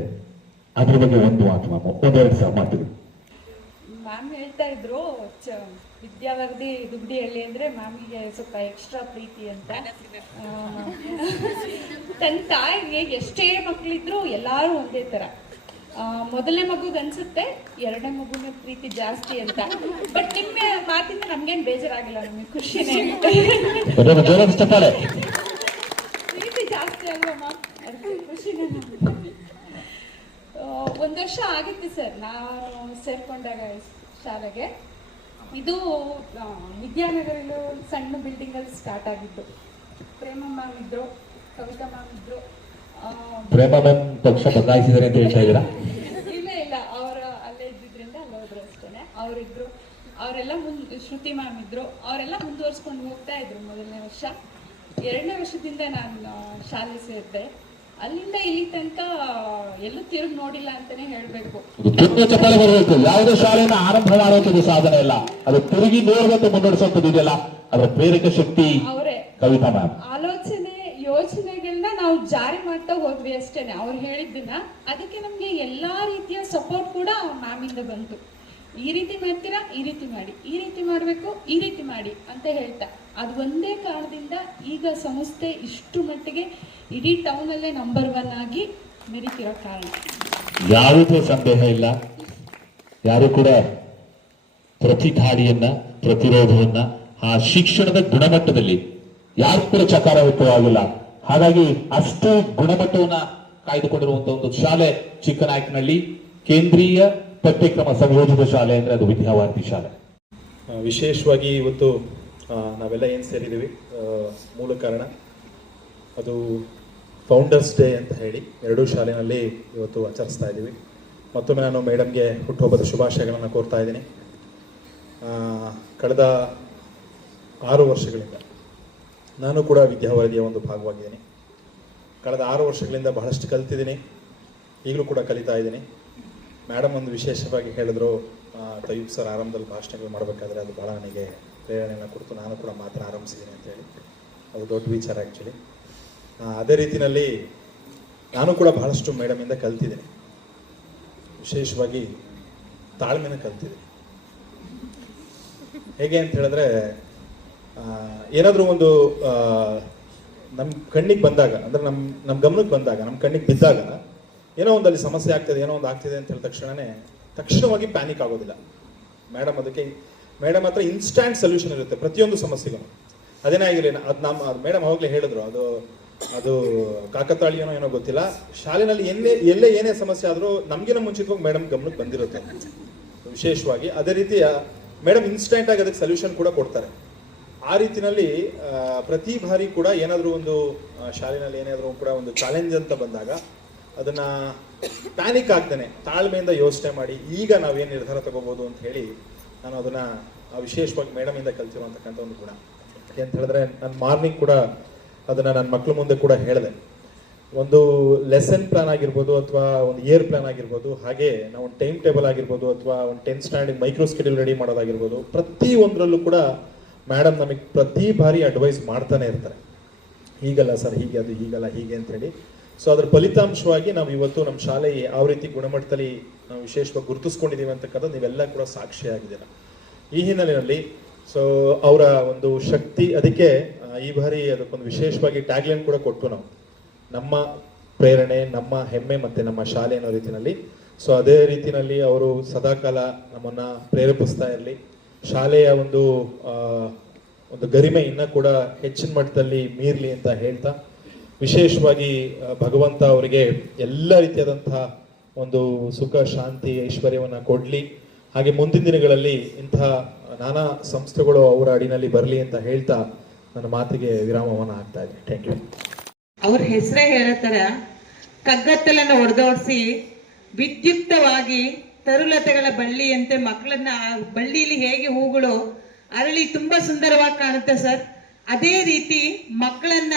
ಅದ್ರ ಬಗ್ಗೆ ಒಂದು ಮಾತು ಮ್ಯಾಮ್, 1-2 ಮಾತುಗಳು. ಮ್ಯಾಮ್ ಹೇಳ್ತಾ ಇದ್ರು ವಿದ್ಯಾವಾರಿಧಿ ದುಗ್ಡಿಹಳ್ಳಿ ಅಂದ್ರೆ ಮ್ಯಾಮಿಗೆ ಸ್ವಲ್ಪ ಎಕ್ಸ್ಟ್ರಾ ಪ್ರೀತಿ ಅಂತ. ತನ್ನ ತಾಯಿಗೆ ಎಷ್ಟೇ ಮಕ್ಕಳಿದ್ರು ಎಲ್ಲಾರು ಒಂದೇ ತರ. ಮೊದಲನೇ ಮಗುಗೆ ಅನ್ಸುತ್ತೆ, 2ನೇ ಮಗುನ ಪ್ರೀತಿ ಜಾಸ್ತಿ ಅಂತ. ಬಟ್ ನಿಮ್ಮ ಮಾತಿಂದ ನಮ್ಗೇನು ಬೇಜಾರಾಗಿಲ್ಲ, ನಮಗೆ ಖುಷಿನೇ ಪ್ರೀತಿ ಜಾಸ್ತಿ ಅಲ್ವಾ ಮ್ಯಾಮ್, ಅದಕ್ಕೆ ಖುಷಿನೇ. 1 ವರ್ಷ ಆಗಿತ್ತು ಸರ್ ನಾನು ಸೇರ್ಕೊಂಡಾಗ ಶಾಲೆಗೆ. ಇದು ವಿದ್ಯಾನಗರಲ್ಲೂ ಸಣ್ಣ ಬಿಲ್ಡಿಂಗಲ್ಲಿ ಸ್ಟಾರ್ಟ್ ಆಗಿದ್ದು. ಪ್ರೇಮ ಮ್ಯಾಮ್ ಇದ್ರು, ಕವಿತಾ ಮ್ಯಾಮ್ ಇದ್ರು. ಪ್ರೇಮ ಮ್ಯಾಮ್ ಪಕ್ಷ ಬದಲಾಯಿಸಿದ್ದಾರೆ ಅಂತ ಹೇಳ್ತಾ ಇದ್ದೀರಾ? ಇಲ್ಲ, ಅವರು ಅಲ್ಲೇ ಇದ್ದಿದ್ರಿಂದ ಅಲ್ಲಿ ಹೋದ್ರು ಅಷ್ಟೇ. ಅವರಿದ್ರು, ಅವರೆಲ್ಲ ಶ್ರುತಿ ಮ್ಯಾಮ್ ಇದ್ರು, ಅವರೆಲ್ಲ ಮುಂದುವರ್ಸ್ಕೊಂಡು ಹೋಗ್ತಾ ಇದ್ರು. 1ನೇ ವರ್ಷ, 2ನೇ ವರ್ಷದಿಂದ ನಾನು ಶಾಲೆ ಸೇರಿದೆ. ಅಲ್ಲಿಂದ ಇಲ್ಲಿ ತನಕ ಎಲ್ಲೂ ತಿರುಗಿ ನೋಡಿಲ್ಲ ಅಂತಾನೆ ಹೇಳ್ಬೇಕು. ಚಪ್ಪಾಳೆ ಬರಬೇಕು. ಯಾವುದೇ ಶಾಲೆನ ಆರಂಭ ಮಾಡುವಂಥದ್ದು ಸಾಧನೆ ಇಲ್ಲ, ಅದು ತಿರುಗಿ ನೋಡುವಂತ ಮುನ್ನಡೆಸುವಂಥದ್ದು ಇದೆಯಲ್ಲ, ಅದರ ಪ್ರೇರಕ ಶಕ್ತಿ ಅವರೇ. ಕವಿತಾ ಮ್ಯಾಮ್ ಆಲೋಚನೆ ಯೋಚನೆಗಳನ್ನ ನಾವು ಜಾರಿ ಮಾಡ್ತಾ ಹೋದ್ವಿ ಅಷ್ಟೇನೆ, ಅವ್ರು ಹೇಳಿದ್ದನ್ನ. ಅದಕ್ಕೆ ನಮ್ಗೆ ಎಲ್ಲಾ ರೀತಿಯ ಸಪೋರ್ಟ್ ಕೂಡ ಮ್ಯಾಮ್ ಇಂದ ಬಂತು. ಈ ರೀತಿ ಮಾಡ್ತೀರಾ, ಈ ರೀತಿ ಮಾಡಿ, ಈ ರೀತಿ ಮಾಡ್ಬೇಕು, ಈ ರೀತಿ ಮಾಡಿ ಅಂತ ಹೇಳ್ತಾ. ಅದು ಒಂದೇ ಕಾರಣದಿಂದ ಈಗ ಸಂಸ್ಥೆ ಇಷ್ಟು ಮಟ್ಟಿಗೆ ಇಡೀ ಟೌನ್ ಅಲ್ಲೇ ನಂಬರ್ 1 ಆಗಿ ಮೆರೀತಿರೋ ಕಾರಣ. ಯಾವುದೇ ಸಂದೇಹ ಇಲ್ಲ. ಯಾರು ಕೂಡ ಪ್ರತಿಧಾಡಿಯನ್ನ, ಪ್ರತಿರೋಧವನ್ನ ಆ ಶಿಕ್ಷಣದ ಗುಣಮಟ್ಟದಲ್ಲಿ ಯಾರು ಕೂಡ ಚಕಾರ ವ್ಯಕ್ತವಾಗಿಲ್ಲ. ಹಾಗಾಗಿ ಅಷ್ಟು ಗುಣಮಟ್ಟವನ್ನ ಕಾಯ್ದುಕೊಂಡಿರುವಂತಹ ಒಂದು ಶಾಲೆ ಚಿಕ್ಕನಾಯಕನಹಳ್ಳಿ ಕೇಂದ್ರೀಯ ಪಠ್ಯಕ್ರಮ ಸಂಯೋಜಿತ ಶಾಲೆ ಅಂದ್ರೆ ಅದು ವಿದ್ಯಾವಾರಿಧಿ ಶಾಲೆ. ವಿಶೇಷವಾಗಿ ಇವತ್ತು ನಾವೆಲ್ಲ ಏನು ಸೇರಿದ್ದೀವಿ, ಮೂಲ ಕಾರಣ ಅದು ಫೌಂಡರ್ಸ್ ಡೇ ಅಂತ ಹೇಳಿ ಎರಡೂ ಶಾಲೆಯಲ್ಲಿ ಇವತ್ತು ಆಚರಿಸ್ತಾ ಇದ್ದೀವಿ. ಮತ್ತೊಮ್ಮೆ ನಾನು ಮೇಡಮ್ಗೆ ಹುಟ್ಟುಹಬ್ಬದ ಶುಭಾಶಯಗಳನ್ನು ಕೋರ್ತಾ ಇದ್ದೀನಿ. ಕಳೆದ 6 ವರ್ಷಗಳಿಂದ ನಾನು ಕೂಡ ವಿದ್ಯಾವರ್ಧಿಯ ಒಂದು ಭಾಗವಾಗಿದ್ದೀನಿ. ಕಳೆದ 6 ವರ್ಷಗಳಿಂದ ಬಹಳಷ್ಟು ಕಲಿತಿದ್ದೀನಿ, ಈಗಲೂ ಕೂಡ ಕಲಿತಾ ಇದ್ದೀನಿ. ಮೇಡಮ್ ಒಂದು ವಿಶೇಷವಾಗಿ ಹೇಳಿದ್ರು, ತಯ್ಯೂಬ್ ಸರ್ ಆರಂಭದಲ್ಲಿ ಭಾಷಣಗಳು ಮಾಡಬೇಕಾದ್ರೆ ಅದು ಭಾಳ ನನಗೆ ಪ್ರೇರಣೆಯನ್ನು ಕೊಡ್ತು, ನಾನು ಕೂಡ ಮಾತ್ರ ಆರಂಭಿಸಿದ್ದೀನಿ ಅಂತೇಳಿ. ಅದು ದೊಡ್ಡ ವಿಚಾರ ಆ್ಯಕ್ಚುಲಿ. ಅದೇ ರೀತಿಯಲ್ಲಿ ನಾನು ಕೂಡ ಬಹಳಷ್ಟು ಮೇಡಮಿಂದ ಕಲ್ತಿದ್ದೀನಿ, ವಿಶೇಷವಾಗಿ ತಾಳ್ಮೆನ ಕಲ್ತಿದ್ದೀನಿ. ಹೇಗೆ ಅಂತ ಹೇಳಿದ್ರೆ, ಏನಾದರೂ ಒಂದು ನಮ್ಮ ಕಣ್ಣಿಗೆ ಬಂದಾಗ, ಅಂದರೆ ನಮ್ಮ ಗಮನಕ್ಕೆ ಬಂದಾಗ, ನಮ್ಮ ಕಣ್ಣಿಗೆ ಬಿದ್ದಾಗ ಏನೋ ಒಂದು ಅಲ್ಲಿ ಸಮಸ್ಯೆ ಆಗ್ತದೆ, ಏನೋ ಒಂದು ಆಗ್ತಿದೆ ಅಂತ ಹೇಳಿದ ತಕ್ಷಣವಾಗಿ ಪ್ಯಾನಿಕ್ ಆಗೋದಿಲ್ಲ. ಮೇಡಮ್ ಹತ್ರ ಇನ್ಸ್ಟ್ಯಾಂಟ್ ಸೊಲ್ಯೂಷನ್ ಇರುತ್ತೆ ಪ್ರತಿಯೊಂದು ಸಮಸ್ಯೆಗೂ. ಅದೇನೇ ಆಗಿರಲಿ, ಅದು ಮೇಡಮ್ ಅವಾಗಲೇ ಹೇಳಿದ್ರು, ಅದು ಕಾಕತಾಳೀಯನೋ ಏನೋ ಗೊತ್ತಿಲ್ಲ, ಶಾಲೆಯಲ್ಲಿ ಎಲ್ಲೇ ಏನೇ ಸಮಸ್ಯೆ ಆದರೂ ನಮಗಿನ ಮುಂಚಿತವಾಗಿ ಮೇಡಮ್ ಗಮನಕ್ಕೆ ಬಂದಿರುತ್ತೆ ವಿಶೇಷವಾಗಿ. ಅದೇ ರೀತಿ ಮೇಡಮ್ ಇನ್ಸ್ಟೆಂಟ್ ಆಗಿ ಅದಕ್ಕೆ ಸೊಲ್ಯೂಷನ್ ಕೂಡ ಕೊಡ್ತಾರೆ. ಆ ರೀತಿಯಲ್ಲಿ ಪ್ರತಿ ಬಾರಿ ಕೂಡ ಏನಾದರೂ ಒಂದು ಶಾಲೆಯಲ್ಲಿ ಏನಾದರೂ ಕೂಡ ಒಂದು ಚಾಲೆಂಜ್ ಅಂತ ಬಂದಾಗ ಅದನ್ನು ಪ್ಯಾನಿಕ್ ಆಗ್ತಾನೆ ತಾಳ್ಮೆಯಿಂದ ಯೋಚನೆ ಮಾಡಿ ಈಗ ನಾವೇನು ನಿರ್ಧಾರ ತಗೋಬೋದು ಅಂತ ಹೇಳಿ ನಾನು ಅದನ್ನು ವಿಶೇಷವಾಗಿ ಮೇಡಮಿಂದ ಕಲ್ತಿರುವಂತಕ್ಕಂಥ ಒಂದು ಗುಣ. ಅಂತ ಹೇಳಿದ್ರೆ ನಾನು ಮಾರ್ನಿಂಗ್ ಕೂಡ ಅದನ್ನು ನನ್ನ ಮಕ್ಕಳ ಮುಂದೆ ಕೂಡ ಹೇಳಿದೆ. ಒಂದು ಲೆಸನ್ ಪ್ಲಾನ್ ಆಗಿರ್ಬೋದು ಅಥವಾ ಒಂದು ಇಯರ್ ಪ್ಲಾನ್ ಆಗಿರ್ಬೋದು, ಹಾಗೆ ನಾವು ಒಂದು ಟೈಮ್ ಟೇಬಲ್ ಆಗಿರ್ಬೋದು ಅಥವಾ ಒಂದು 10th standard micro schedule ready ಮಾಡೋದಾಗಿರ್ಬೋದು, ಪ್ರತಿ ಒಂದರಲ್ಲೂ ಕೂಡ ಮೇಡಮ್ ನಮಗೆ ಪ್ರತಿ ಬಾರಿ ಅಡ್ವೈಸ್ ಮಾಡ್ತಾನೆ ಇರ್ತಾರೆ. ಹೀಗಲ್ಲ ಸರ್, ಹೀಗೆ, ಅದು ಹೀಗಲ್ಲ, ಹೀಗೆ ಅಂತ ಹೇಳಿ. ಸೊ ಅದರ ಫಲಿತಾಂಶವಾಗಿ ನಾವು ಇವತ್ತು ನಮ್ಮ ಶಾಲೆ ಯಾವ ರೀತಿ ಗುಣಮಟ್ಟದಲ್ಲಿ ನಾವು ವಿಶೇಷವಾಗಿ ಗುರುತಿಸ್ಕೊಂಡಿದ್ದೀವಿ ಅಂತಕ್ಕಂಥದ್ದು ನೀವೆಲ್ಲ ಕೂಡ ಸಾಕ್ಷಿಯಾಗಿದ್ದೀರ. ಈ ಹಿನ್ನೆಲೆಯಲ್ಲಿ ಸೊ ಅವರ ಒಂದು ಶಕ್ತಿ, ಅದಕ್ಕೆ ಈ ಬಾರಿ ಅದಕ್ಕೊಂದು ವಿಶೇಷವಾಗಿ ಟ್ಯಾಗ್ಲೈನ್ ಕೂಡ ಕೊಟ್ಟು ನಾವು ನಮ್ಮ ಪ್ರೇರಣೆ, ನಮ್ಮ ಹೆಮ್ಮೆ ಮತ್ತು ನಮ್ಮ ಶಾಲೆ ಅನ್ನೋ ರೀತಿಯಲ್ಲಿ. ಸೊ ಅದೇ ರೀತಿಯಲ್ಲಿ ಅವರು ಸದಾಕಾಲ ನಮ್ಮನ್ನು ಪ್ರೇರೇಪಿಸ್ತಾ ಇರಲಿ. ಶಾಲೆಯ ಒಂದು ಗರಿಮೆ ಇನ್ನೂ ಕೂಡ ಹೆಚ್ಚಿನ ಮಟ್ಟದಲ್ಲಿ ಮೀರಲಿ ಅಂತ ಹೇಳ್ತಾ, ವಿಶೇಷವಾಗಿ ಭಗವಂತ ಅವರಿಗೆ ಎಲ್ಲ ರೀತಿಯಾದಂತಹ ಒಂದು ಸುಖ, ಶಾಂತಿ, ಐಶ್ವರ್ಯವನ್ನು ಕೊಡಲಿ. ಹಾಗೆ ಮುಂದಿನ ದಿನಗಳಲ್ಲಿ ಇಂತಹ ನಾನಾ ಸಂಸ್ಥೆಗಳು ಅವರ ಅಡಿನಲ್ಲಿ ಬರಲಿ ಅಂತ ಹೇಳ್ತಾ ನನ್ನ ಮಾತಿಗೆ ವಿರಾಮವನ್ನು ಹಾಕ್ತಾ ಇದ್ದೀನಿ. Thank you. ಅವ್ರ ಹೆಸರೇ ಹೇಳತ್ತರ ಕಗ್ಗತ್ತಲನ್ನು ಹೊಡೆದೋಡಿಸಿ ವಿದ್ಯುಕ್ತವಾಗಿ ತರುಲತೆಗಳ ಬಳ್ಳಿಯಂತೆ ಮಕ್ಕಳನ್ನ ಬಳ್ಳಿಲಿ ಹೇಗೆ ಹೂಗಳು ಅರಳಿ ತುಂಬಾ ಸುಂದರವಾಗಿ ಕಾಣುತ್ತೆ ಸರ್, ಅದೇ ರೀತಿ ಮಕ್ಕಳನ್ನ